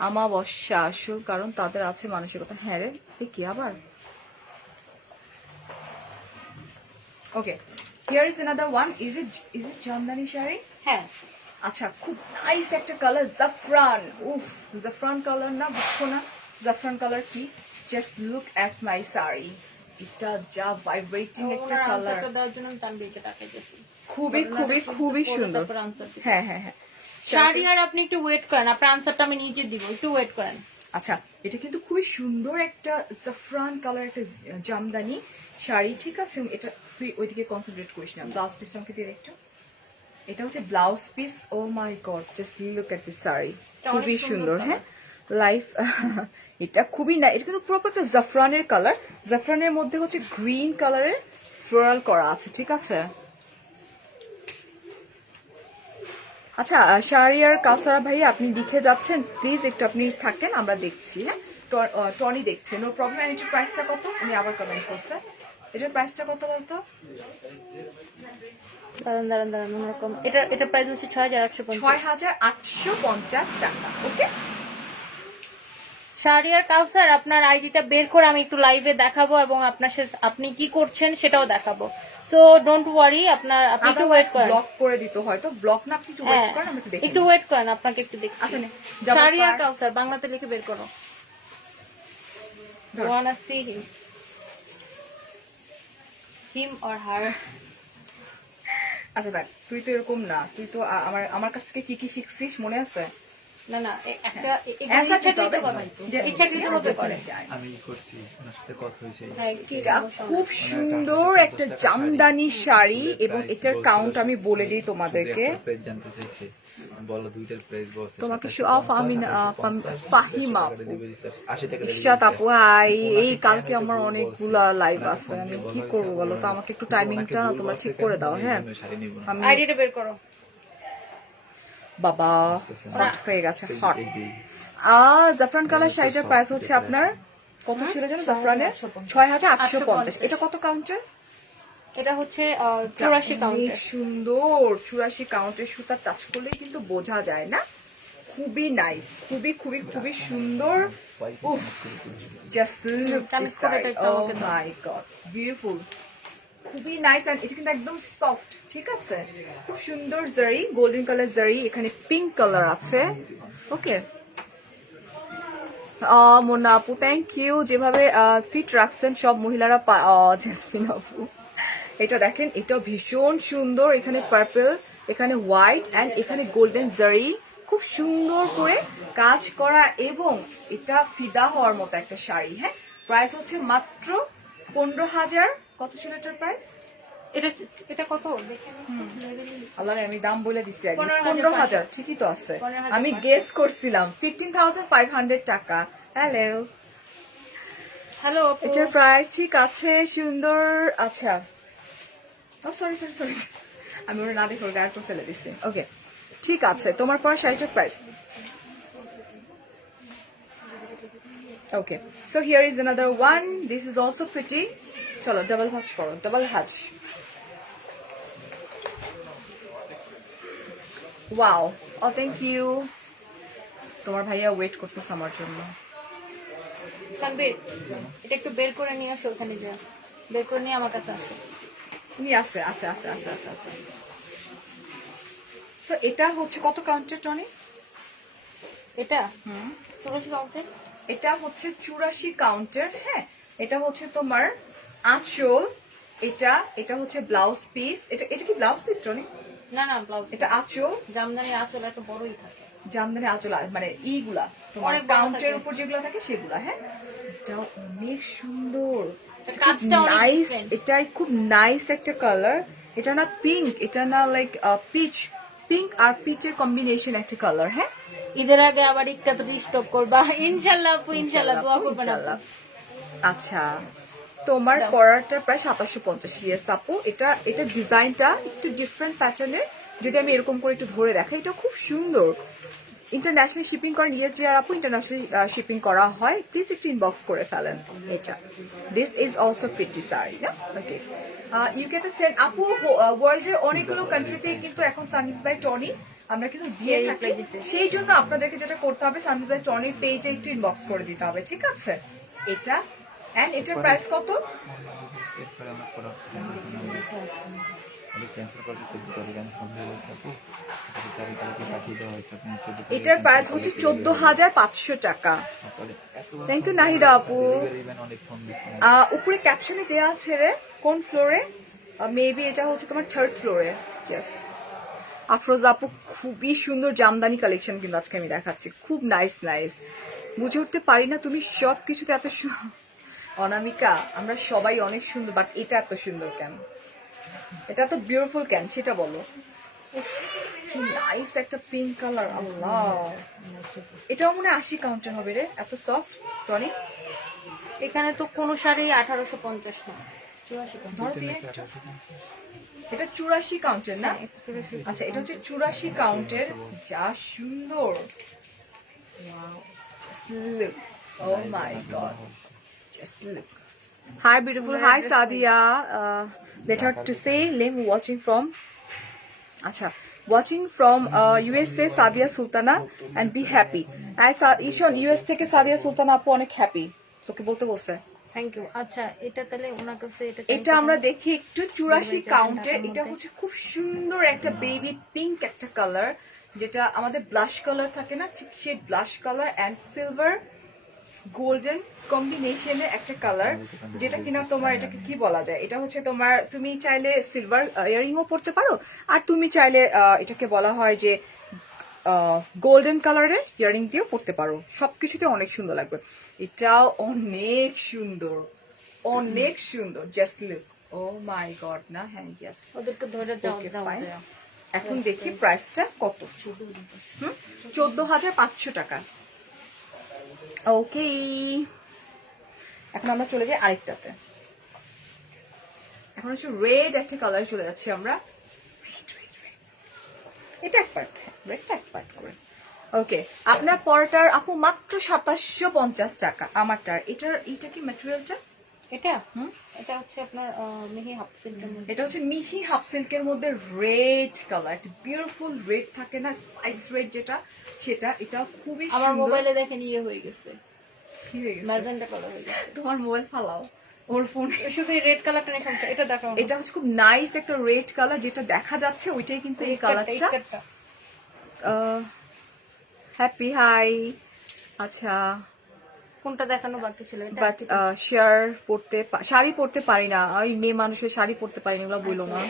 আমাবস্যা আসুক, কারণ তাদের আছে মানসিকতা। হ্যাঁ রে, কি আবার okay. Here is another one. Is it Jamdani sari? হ্যাঁ, আচ্ছা খুব নাইস একটা কালার, জাফরান। উফ, জাফরান কালার না, বুঝছো না জাফরান কালার কি? জাস্ট লুক এট মাই শাড়ি, এটা যা ভাইব্রেটিং একটা ওনার কালার, আনসারটা দেওয়ার জন্য আমি তানভীরকে ডাকাইতেছি। খুবই খুবই খুবই সুন্দর। তারপর আনসার দিই। হ্যাঁ হ্যাঁ হ্যাঁ। শাড়ি আর আপনি একটু ওয়েট করেন, আপনার আনসারটা আমি নিজে দিব, একটু ওয়েট করেন। আচ্ছা এটা কিন্তু খুবই সুন্দর একটা জাফরান কালার একটা জামদানি শাড়ি, ঠিক আছে। এটা তুই ওইদিকে কনসেন্ট্রেট করিস না, ব্লাউজ পিস আমাকে দিয়ে একটু। এটা হচ্ছে blouse piece. Oh my god just look at this sari, এটা অনেক খুবই সুন্দর সুন্দর। colour। হ্যাঁ লাইফ এটা খুবই না, এটা কিন্তু পুরো একটা জাফরানের কালার, জাফরানের মধ্যে হচ্ছে গ্রিন কালারের ফ্লোরাল করা আছে, ঠিক আছে। আচ্ছা শাড়ি আর কাউসারা ভাই আপনি লিখে যাচ্ছেন, প্লিজ একটু আপনি থাকেন, আমরা দেখছি। হ্যাঁ টনি দেখছে, নো প্রবলেম। এটার প্রাইসটা কত? উনি আবার কমেন্ট করছে, এটার প্রাইসটা কত বলতো? দাঁড়ান অন্যরকম। এটা প্রাইস হচ্ছে 6,850। 6,850 টাকা, ওকে। শাড়ি আর কাউসার আপনার আইডিটা বের করে আমি একটু লাইভে দেখাবো এবং আপনার সাথে আপনি কি করছেন সেটাও দেখাবো। সো ডোন্ট ওয়ারি, আপনি একটু ওয়েট করেন। ব্লক করে দিত হয়তো, ব্লক না, আপনি একটু ওয়েট হ্যাঁ, করেন, আমি একটু দেখি। একটু ওয়েট করেন, আপনাকে একটু দেখছি। আচ্ছা নে, শাড়ি আর কাউসার বাংলাতে লিখে বের করো। ধর। wanna see him or her? আচ্ছা দেখ, তুই তো এরকম না, তুই তো আমার কাছ থেকে কি কি শিখছিস মনে আছে? না একটা Answer দিতে ইচ্ছাকৃত হবে। ভাবে, ইচ্ছাকৃত ভাবে করে। আমি করছি, ওনার সাথে কথা হয়েছে। হ্যাঁ, কি এটা সমস্যা? খুব সুন্দর একটা জামদানি শাড়ি এবং এটার কাউন্ট আমি বলে দিই তোমাদেরকে। প্রাইস জানতে চাইছে, বলো দুইটার প্রাইস বলছে। তোমাকে শো অফ ফাহিমা 80 টাকা ইশাত আপু হাই, এই কালকে আমার অনেকগুলা লাইভ আছে, আমি কি করবো বলো তো, আমাকে একটু টাইমিংটা না তোমরা ঠিক করে দাও। হ্যাঁ আমি আইডিটা বের করো। বাবা হট হয়ে গেছে, হট। জাফরান কালার শাড়িটার প্রাইস হচ্ছে আপনার কত ছিল যেন? জাফরানের 6,850। এটা কত কাউন্টার? এটা হচ্ছে 84 অনেক কাউন্টার। সুন্দর, 84 কাউন্টের সুতা টাচ করলে কিন্তু বোঝা যায় না, খুবই নাইস, খুবই খুবই খুবই সুন্দর। উফ, just look this sari, oh my god beautiful, খুবই নাইস। আর এটা কিন্তু একদম সফট, ঠিক আছে, খুব সুন্দর জারি, গোল্ডেন কালার জারি, এখানে পিঙ্ক কালার আছে, ওকে। মোনা আপু থ্যাংক ইউ, যেভাবে ফিট রাখছেন সব মহিলারা। জেসমিন আপু এটা দেখেন, এটা ভীষণ সুন্দর, এখানে পার্পল, এখানে হোয়াইট এন্ড এখানে গোল্ডেন জারি, খুব সুন্দর করে কাজ করা এবং এটা ফিদা হওয়ার মতো একটা শাড়ি। হ্যাঁ প্রাইস হচ্ছে মাত্র 15,000। কত ছিল এটার প্রাইস? এটা কত দেখেন। আল্লাহ আমি দাম বলে দিচ্ছি, 15,500 ঠিকই তো আছে, 15,500 আমি গেস করছিলাম 15,500 টাকা। হ্যালো হ্যালো আপু। এটার প্রাইস ঠিক আছে, সুন্দর। আচ্ছা, ও সরি সরি সরি, আমি ওরা না দেখে ওর গায়ে ফেলে দিচ্ছি। ওকে, ঠিক আছে, তোমার পরা শাড়িটার price. Okay, so here is another one, this is also pretty. চলো ডাবল ভাঁজ করো, ডাবল ভাঁজ। Wow, oh thank you. তোমার ভাইয়া ওয়েট করতেছে আমার জন্য। তানবীর, এটা একটু বের করে নিয়ে আসো, ওখানে যা বের করে নিয়ে আমার কাছে আসো। উনি আছে আছে আছে আছে আছে আছে। সো এটা হচ্ছে কত কাউন্টার টনি? এটা 84 কাউন্টে। এটা হচ্ছে 84 কাউন্টার। হ্যাঁ, এটা হচ্ছে তোমার আঁচল। এটা এটা হচ্ছে ব্লাউজ পিস। এটা এটা কি ব্লাউজ পিস টনি? না না, ব্লাউজ। এটা আঁচল, জামদানি আঁচল এত বড়ই থাকে। জামদানি আঁচল, মানে ইগুলা তোমার অনেক বড় কাউন্টারের থাকে। উপর যেগুলো থাকে সেগুলা। হ্যাঁ, এটা অনেক সুন্দর, কাজটা অনেক নাইস। different। এটাই খুব নাইস একটা কালার। এটা না পিঙ্ক, এটা না লাইক পিচ, পিঙ্ক আর পিচের কম্বিনেশন একটা কালার। হ্যাঁ, ঈদের আগে আবার একটা তো রিস্টক করবা ইনশাআল্লাহ আপু, ইনশাআল্লাহ দোয়া করবেন আপু। ইনশাআল্লাহ। আচ্ছা, তোমার দাও। পরাটা প্রায় 2750। ইয়েস আপু, এটা এটা ডিজাইনটা একটু ডিফারেন্ট প্যাটার্নের। যদি আমি এরকম করে একটু ধরে দেখাই, এটা খুব সুন্দর। ইন্টারন্যাশনাল শিপিং করেন ইএসডিআর আপু, ইন্টারন্যাশনাল শিপিং করা হয়, প্লিজ একটু ইনবক্স করে ফেলেন। এটা this is also pretty sari না? ওকে, ইউ ক্যান সেন্ড আপু। ওয়ার্ল্ডের অনেকগুলো কান্ট্রিতে কিন্তু এখন সানভিজ বাই টনি আমরা কিন্তু দিয়ে Yeah, থাকি। reply দিতে। সেই জন্য আপনাদেরকে যেটা করতে হবে, সানভিজ বাই টনির পেজে একটু ইনবক্স করে দিতে হবে, ঠিক আছে? এটা এন্ড এটার প্রাইস কত? এরপরে আমার পড়া ক্যান্সেল করতে 14 তারিখ আমি ফোন দিয়ে বলছি আপু 14 তারিখ কালকে পাঠিয়ে দেওয়া হয়েছে, আপনি 14 তারিখ এটার প্রাইস হচ্ছে 14,500 টাকা। থ্যাংক ইউ নাহিদা আপু। অনেক ফোন দিচ্ছেন। উপরে ক্যাপশনে দেওয়া আছে রে, কোন ফ্লোরে? মেবি এটা হচ্ছে তোমার 3rd ফ্লোরে। ইয়েস, আফরোজ আপু খুবই সুন্দর জামদানি কালেকশন কিন্তু আজকে আমি দেখাচ্ছি, খুব নাইস নাইস। বুঝে উঠতে পারি না তুমি সব কিছুতে এত অনামিকা, আমরা সবাই অনেক সুন্দর, বাট এটা এত সুন্দর কেন? এটা তো বিউটিফুল কেন সেটা বলো। উফ, কি নাইস একটা পিঙ্ক কালার, আল্লাহ। এটাও মনে হয় 80 কাউন্টার হবে রে, এত সফট টনি। এখানে তো কোনো শাড়ি 1850 না, 84 কাউন্ট। ধরো দিয়ে একটা। এটা 84 কাউন্টার না? আচ্ছা, এটা হচ্ছে 84 কাউন্টার। যা সুন্দর, just look, oh my god, just look. Hi beautiful, hi Sadia. Let her to say name watching from. আচ্ছা, watching from USA Sadia Sultana and be happy. Ishan US থেকে সাদিয়া সুলতানা আপু অনেক হ্যাপি, তোকে বলতে বলছে। Thank you. আচ্ছা, এটা তাহলে ওনার কাছে এটা আমরা দেখি একটু 84 কাউন্টের। টাকার এটা মধ্যে। হচ্ছে খুব সুন্দর একটা বেবি পিঙ্ক একটা কালার, যেটা আমাদের ব্লাশ কালার থাকে না, ঠিক সেই blush colour and silver golden কম্বিনেশনের একটা কালার, যেটা কিনা তোমার এটাকে কি বলা যায়, এটা হচ্ছে তোমার, তুমি চাইলে সিলভার ইয়ারিংও পরতে পারো, আর তুমি চাইলে এটাকে বলা হয় যে গোল্ডেন কালারের ইয়ারিং দিয়েও পরতে পারো, সবকিছুতে অনেক সুন্দর লাগবে। এটাও অনেক সুন্দর, অনেক সুন্দর, just look, oh my god না? হ্যাঁ, ইয়েস। ওদেরকে ধরে দাও Okay, দাও fine. দাও। এখন দেখি প্রাইসটা কত। 14,500 টাকা। ওকে, এখন আমরা চলে যাই আরেকটাতে। এখন হচ্ছে রেড একটা কালার চলে যাচ্ছি আমরা। এটা এক পার্ট, রেডটা এক পার্ট করে। ওকে, আপনার পরটার আপু মাত্র 2750 টাকা। আমারটার এটা কি ম্যাটেরিয়ালটা? এটা এটা হচ্ছে আপনার মিহি হাফ সিল্কের মধ্যে। এটা হচ্ছে মিহি হাফ সিল্কের মধ্যে রেড কালার, একটা বিউটিফুল রেড থাকে না, স্পাইস রেড যেটা, সেটা। এটা খুবই আমার সুন্দর। মোবাইলে দেখেন ইয়ে হয়ে গেছে, কি হয়ে গেছে? ম্যাজেন্টা কালার হয়ে গেছে। তোমার মোবাইল ফালাও, ওর ফোনে। শুধু রেড কালারটা নিয়ে সমস্যা, এটা দেখাও না। এটা হচ্ছে খুব নাইস একটা রেড কালার, যেটা দেখা যাচ্ছে ওইটাই কিন্তু এই কালারটা। Happy hi. আচ্ছা, কোনটা দেখানো বাকি ছিল? এটা বাট শাড়ি পরতে পারি না, ওই মেয়ে মানুষের শাড়ি পরতে পারি না, ওগুলো বললো না।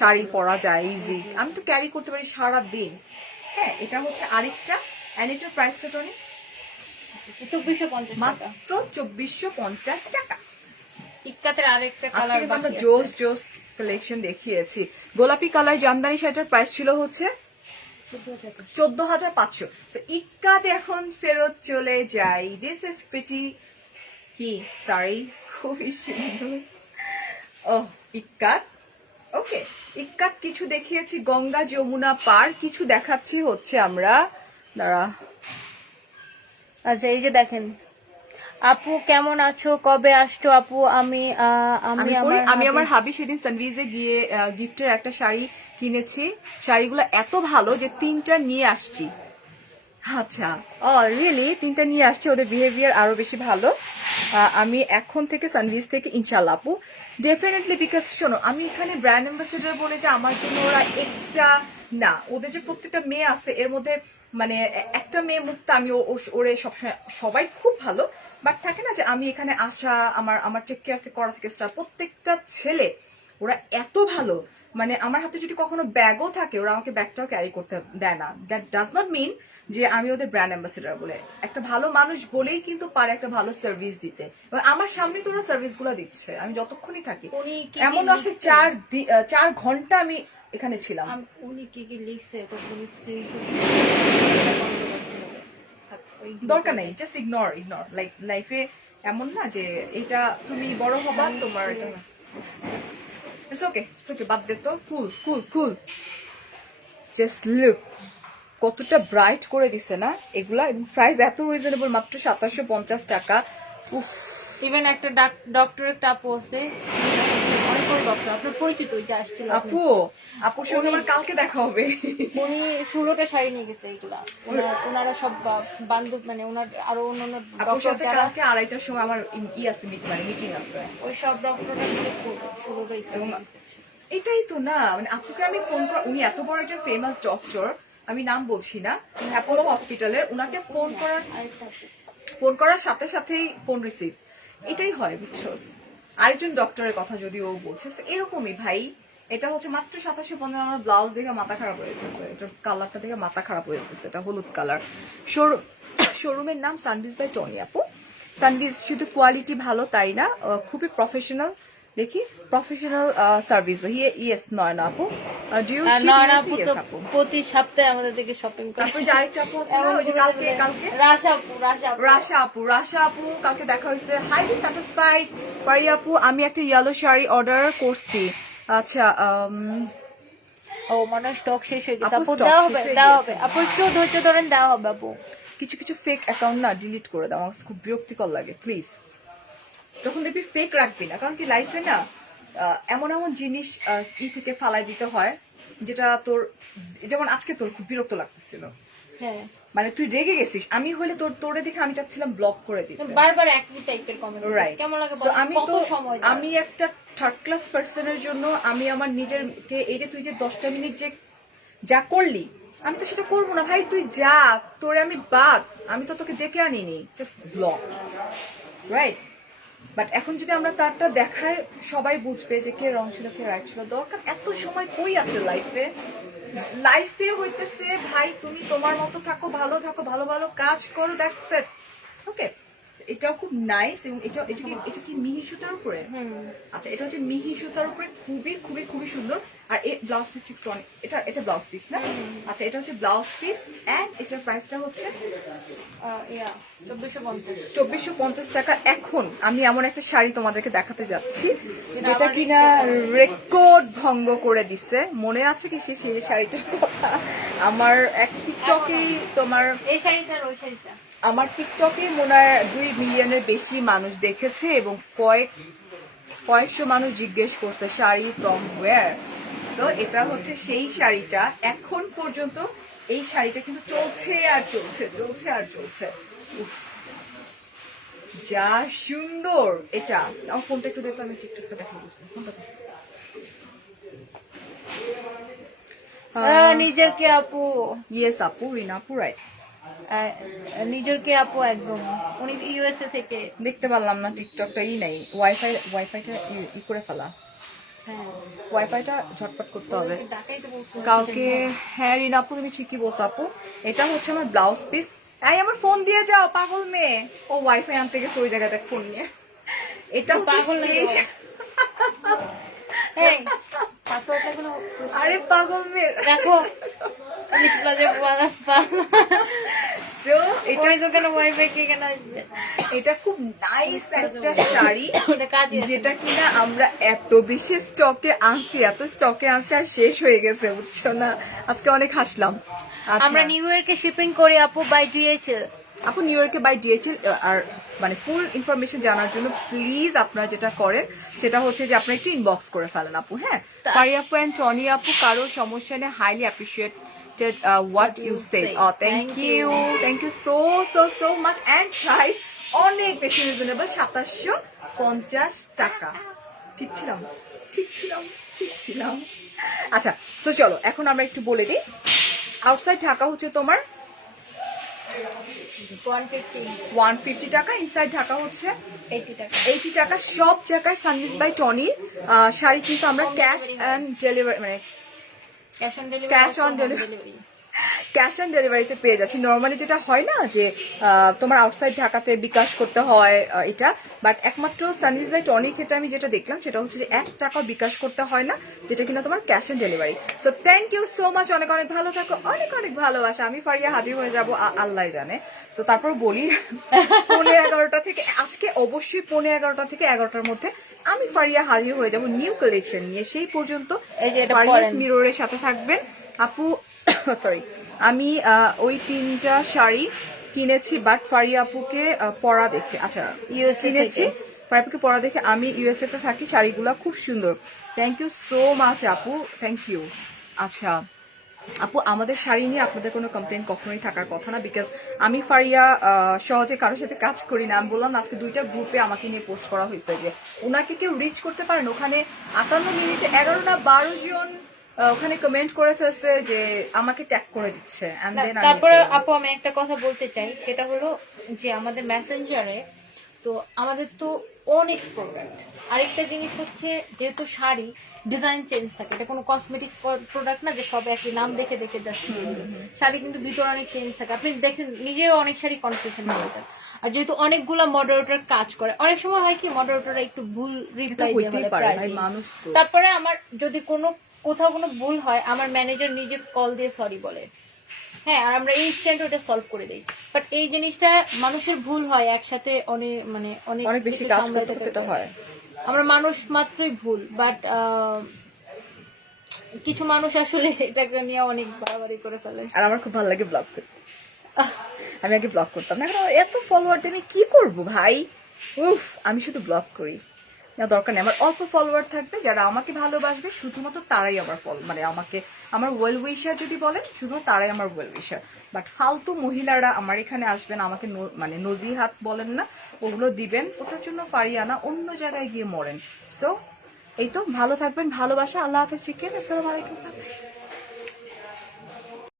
শাড়ি পরা যায় ইজি, আমি তো ক্যারি করতে পারি সারা দিন। হ্যাঁ, এটা হচ্ছে আরেকটা, এন্ড এটার প্রাইসটা টনি 2450 টাকা। মাত্র 2450 টাকা। ইক্কাতের আরেকটা আজকে কালার কিন্তু আমরা বাকি জোস আছে। জোস কালেকশন দেখিয়েছি। গোলাপি কালার জামদানি শাড়িটার প্রাইস ছিল হচ্ছে 14,500। ইক্কাতে এখন ফেরত চলে যাই। দিস ইজ প্রিটি কি সরি, খুবই সুন্দর। ও ইক্কাত, ওকে ইক্কাত কিছু দেখিয়েছি গঙ্গা যমুনা পার, কিছু দেখাচ্ছি হচ্ছে আমরা, দাঁড়া আচ্ছা এই যে দেখেন, আপু কেমন আছো, কবে আসছো আপু? আমি আমি আমার হাবি সেদিন সানভিজে গিয়ে গিফটের একটা শাড়ি কিনেছি, শাড়িগুলো এত ভালো যে 3টা নিয়ে আসছি। আচ্ছা রিয়েলি 3টা নিয়ে আসছি, ওদের বিহেভিয়ার আরো বেশি ভালো। আমি এখন থেকে সানভিজ থেকে ইনশাল্লাহ আপু ডেফিনেটলি, বিকজ শোনো আমি এখানে ব্র্যান্ড অ্যাম্বাসেডার বলে যে আমার জন্য ওরা এক্সট্রা না, ওদের যে প্রত্যেকটা মেয়ে আছে এর মধ্যে মানে একটা মেয়ে মুক্ত আমি ওরে সবসময়, সবাই খুব ভালো, বাট থাকে না যে আমি এখানে আসা আমার টেক কেয়ার করা থেকে স্টার্ট, প্রত্যেকটা ছেলে ওরা এত ভালো, মানে আমার হাতে যদি কখনো ব্যাগও থাকে ওরা আমাকে ব্যাগটাও ক্যারি করতে দেয় না। দ্যাট ডাজ নট মিন যে আমি ওদের ব্র্যান্ড অ্যাম্বাসেডার বলে, একটা ভালো মানুষ বলেই কিন্তু পারে একটা ভালো সার্ভিস দিতে, এবং আমার সামনে তো ওরা সার্ভিস গুলো দিচ্ছে আমি যতক্ষণই থাকি। উনি কি এমন আছে 4 ঘন্টা আমি এখানে ছিলাম। উনি কি কি লিখছে এটা তুমি স্ক্রিনশট দরকার নেই, জাস্ট ইগনোর লাইক লাইফে এমন না যে এটা তুমি বড় হবা তোমার এটা ইটস ওকে বাদ দে তো, কুল জাস্ট লুক কতটা ব্রাইট করে দিছে না এগুলা, এবং প্রাইস এত রিজনেবল, মাত্র 2750 টাকা। উফ ইভেন একটা ডক্টর একটা আপু আছে, অনেক বড় ডক্টর, আপনার পরিচিত, ওই যে আসছিল আপুর সঙ্গে আমার কালকে দেখা হবে। উনি 16টা শাড়ি নিয়ে গেছে এইগুলা, ওনারা সব বান্ধব, মানে ওনার আরো অন্যান্য আপুর সাথে ডক্টর কালকে 2:30টার সময় আমার আছে মিটিং আছে, ওই সব ডক্টররা মিলে করবে 16টাই। এবং এটাই তো না, মানে আপুকে আমি ফোন করা, উনি এত বড় একজন ফেমাস ডক্টর, আমি নাম বলছি না, অ্যাপোলো হসপিটালের, উনাকে ফোন করার সাথে সাথেই ফোন রিসিভ, এটাই হয় বুঝছোস। আরেকজন ডক্টরের কথা যদি ও বলছে এরকমই ভাই, এটা হচ্ছে মাত্র 2750। আমার ব্লাউজ দেখে মাথা খারাপ হয়ে গেছে, এটার কালারটা দেখে মাথা খারাপ হয়ে গেছে, এটা হলুদ কালার। শোরুমের নাম সানভিজ বাই টনি আপু। সানভিজ শুধু কোয়ালিটি ভালো তাই না, খুবই প্রফেশনাল, দেখি প্রফেশনাল সার্ভিস। ইয়েস নয়না আপু, প্রতি সপ্তাহে আমাদের থেকে শপিং করে। তারপর যে আরেকটা আপু আছে না, ওই যে কালকে রাশা আপু কালকে দেখা হয়েছে, হাইলি স্যাটিসফাইড। পারি আপু আমি একটা ইয়েলো শাড়ি অর্ডার করছি। আচ্ছা ও মানে স্টক শেষ হয়ে গেছে আপু, আপু, stock দেওয়া শেষ হবে হয়ে দেওয়া গিয়েছে। হবে আপু, একটু ধৈর্য ধরেন, দেওয়া হবে আপু। কিছু ফেক অ্যাকাউন্ট না ডিলিট করে দাও, আমার খুব বিরক্তিকর লাগে প্লিজ। যখন দেখবি ফেক রাখবি না, কারণ কি লাইফে না এমন জিনিস থেকে ফালাই দিতে হয় যেটা তোর, যেমন আজকে তোর খুব বিরক্ত লাগতেছিল, হ্যাঁ মানে তুই রেগে গেছিস, আমি হলে তোরে দেখে আমি চাচ্ছিলাম ব্লক করে দিতে, বারবার একই টাইপের কমেন্ট, রাইট। কেমন লাগে So, বলেন? কত সময় দেয়? আমি একটা থার্ড ক্লাস পার্সনের জন্য আমি আমার নিজেরকে, এই যে তুই যে 10টা মিনিট যে যা করলি, আমি তো সেটা করবো না ভাই, তুই যা, তোরে আমি বাদ, আমি তো তোকে ডেকে আনিনি, জাস্ট ব্লক, রাইট। বাট এখন যদি আমরা তারটা দেখায় সবাই বুঝবে যে কে রং ছিল কে রাইট ছিল। দরকার এত সময় কই আছে লাইফে হইতেছে ভাই, তুমি তোমার মতো থাকো, ভালো থাকো, ভালো ভালো কাজ করো, দ্যাটস ইট। ওকে, এটাও খুব নাইস, এবং এটা কি মিহি সুতার উপরে, আচ্ছা এটা হচ্ছে মিহি সুতার উপরে, খুবই খুবই খুবই সুন্দর। আর এই ব্লাউজ পিসটি এটা ব্লাউজ পিস না, আচ্ছা এটা হচ্ছে ব্লাউজ পিস, এন্ড এটার প্রাইসটা হচ্ছে 2450 টাকা। এখন আমি এমন একটা শাড়ি তোমাদেরকে দেখাতে যাচ্ছি যেটা কিনা রেকর্ড ভঙ্গ করে দিছে, মনে আছে কি সেই শাড়িটার কথা? আমার এক টিকটকে তোমার এই শাড়িটা আর ওই শাড়িটা আমার টিকটকে মনে হয় 2 মিলিয়নের বেশি মানুষ দেখেছে, এবং কয়েকশো মানুষ জিজ্ঞেস করছে শাড়ি ফ্রম ওয়্যার। তো এটা হচ্ছে সেই শাড়িটা, এখন পর্যন্ত এই শাড়িটা কিন্তু চলছে আর চলছে। উফ, যা সুন্দর এটা। আমার ফোনটা একটু দেখো, আমি টিকটকটা দেখো, ফোনটা দেখো। নিজের কে আপু, ইয়েস আপু, রিনা আপু, রাইট। নিজের কে আপু, একদম উনি ইউএসএ থেকে। দেখতে পারলাম না টিকটকটা, নাই ওয়াইফাইটা ই করে ফেলা, হ্যাঁ ওয়াইফাইটা ঝটপট করতে হবে ডাকাইতে বলছো কালকে। হ্যাঁ রিনা আপু তুমি ঠিকই বলছো আপু, এটা হচ্ছে আমার ব্লাউজ পিস। আমার ফোন দিয়ে যাও পাগল মেয়ে, ও ওয়াইফাই আনতে গেছে ওই জায়গাটা ফোন নিয়ে। এটা পাগল হচ্ছে এই পাসওয়ার্ডটা কোনো আরে পাগল মেয়ে দেখো সো এটা ওই দোকানে ওয়াইফাই কে কেন আসবে? এটা খুব নাইস একটা শাড়ি ওটা কাজই আছে। যেটা কিনা আমরা এত বেশি স্টকে আনছি আর শেষ হয়ে গেছে, বুঝছো না? আজকে অনেক হাসলাম। আচ্ছা, আমরা নিউ ইয়র্কে শিপিং করি আপু বাই ডিএইচএল। আপু নিউ ইয়র্কে বাই ডিএইচএল। আর মানে ফুল ইনফরমেশন জানার জন্য প্লিজ আপনারা যেটা করেন সেটা হচ্ছে যে আপনারা একটু ইনবক্স করে ফেলেন আপু। হ্যাঁ, পারি আপু অ্যান্ড টনি আপু, কারো সমস্যা নেই, highly appreciated what you said. Thank you so much. And price অনেক বেশি রিজনেবল, 2750 টাকা। ঠিক ছিলাম। আচ্ছা, তো চলো এখন আমরা একটু বলে দিই। আউটসাইড ঢাকা হচ্ছে তোমার 150 টাকা, ইনসাইড ঢাকা হচ্ছে 80 টাকা। সব জায়গায় সানভিস বাই টনির শাড়ি কিন্তু আমরা ক্যাশ অন ডেলিভারি মানে ক্যাশ অন ডেলিভারিতে পেয়ে যাচ্ছি। নর্মালি যেটা হয় না যে তোমার আউটসাইড ঢাকাতে বিকাশ করতে হয় এটা, বাট একমাত্র সানভিস বাই টনির ক্ষেত্রে আমি যেটা দেখলাম সেটা হচ্ছে যে 1 টাকা বিকাশ করতে হয় না, যেটা কিনা তোমার cash on delivery. So thank you so much, অনেক ভালো থাকো, অনেক ভালোবাসা। আমি ফারিয়া হাজির হয়ে যাব আল্লাহ জানে। সো তারপর বলি 11:15 থেকে, আজকে অবশ্যই 11:15 থেকে 11টার মধ্যে আমি ফারিয়া হাজির হয়ে যাব নিউ কালেকশন নিয়ে। সেই পর্যন্ত ফারিয়াস মিররের সাথে থাকবেন আপু। সরি, আমি ওই 3টা শাড়ি কিনেছি, বাট ফারিয়া আপুকে পরা দেখে, আচ্ছা কিনেছি ফারিয়া আপুকে পরা দেখে। আমি ইউএসএ তে থাকি, শাড়িগুলো খুব সুন্দর। থ্যাংক ইউ সো মাচ আপু, থ্যাংক ইউ। আচ্ছা আপু, আমাদের শাড়ি নিয়ে আপনাদের কোনো কমপ্লেন কখনোই থাকার কথা না, বিকজ আমি ফারিয়া সহজে কারোর সাথে কাজ করি না। আমি বললাম আজকে 2টা গ্রুপে আমাকে নিয়ে পোস্ট করা হয়েছে যে ওনাকে কেউ রিচ করতে পারেন। ওখানে 58 মিনিটে 11 না 12 জন ওখানে কমেন্ট করে ফেলছে যে আমাকে ট্যাগ করে দিচ্ছে। তারপরে আপু আমি একটা কথা বলতে চাই, সেটা হলো যে আমাদের মেসেঞ্জারে তো আমাদের তো অনেক প্রোডাক্ট। আরেকটা জিনিস হচ্ছে, যেহেতু শাড়ি ডিজাইন চেঞ্জ থাকে, এটা কোনো কসমেটিক্স প্রোডাক্ট না যে সব একই নাম দেখে জাস্ট দিয়ে দিল। শাড়ি কিন্তু ভিতরে অনেক চেঞ্জ থাকে, আপনি দেখেন নিজেও অনেক শাড়ি কনফিউশন হয়ে যায়। আর যেহেতু অনেকগুলা মডারেটর কাজ করে, অনেক সময় হয় কি মডারেটররা একটু ভুল রিপ্লাই দিয়ে মানুষ। তারপরে আমার যদি কোথাও কোনো ভুল হয়, আমার ম্যানেজার নিজে কল দিয়ে সরি বলে। হ্যাঁ, আর আমরা ইনস্ট্যান্ট ওটা সলভ করে দিই। বাট এই জিনিসটা মানুষের ভুল হয় একসাথে, অনেক বেশি কাজ করতে হয়। আমরা মানুষ মাত্রই ভুল, বাট কিছু মানুষ আসলে এটাকে নিয়ে অনেক বাড়াবাড়ি করে ফেলে। আর আমার খুব ভালো লাগে ব্লগ করতে। আমি আগে ব্লগ করতাম না, এখন এত ফলোয়ার দিয়ে কি করবো ভাই। উফ, আমি শুধু ব্লগ করি না, দরকার নেই। আমার অল্প ফলোয়ার থাকবে, যারা আমাকে ভালোবাসবে শুধুমাত্র তারাই আমার মানে আমাকে আমার ওয়েল উইশার যদি বলেন, শুধুমাত্র তারাই আমার ওয়েল উইশার। বাট ফালতু মহিলারা আমার এখানে আসবেন, আমাকে মানে নজিহাত বলেন না, ওগুলো দিবেন, ওটার জন্য ফারিয়ানা অন্য জায়গায় গিয়ে মরেন। সো এই তো, ভালো থাকবেন, ভালোবাসা, আল্লাহ হাফেজ, চিকেন, আসসালামু আলাইকুম।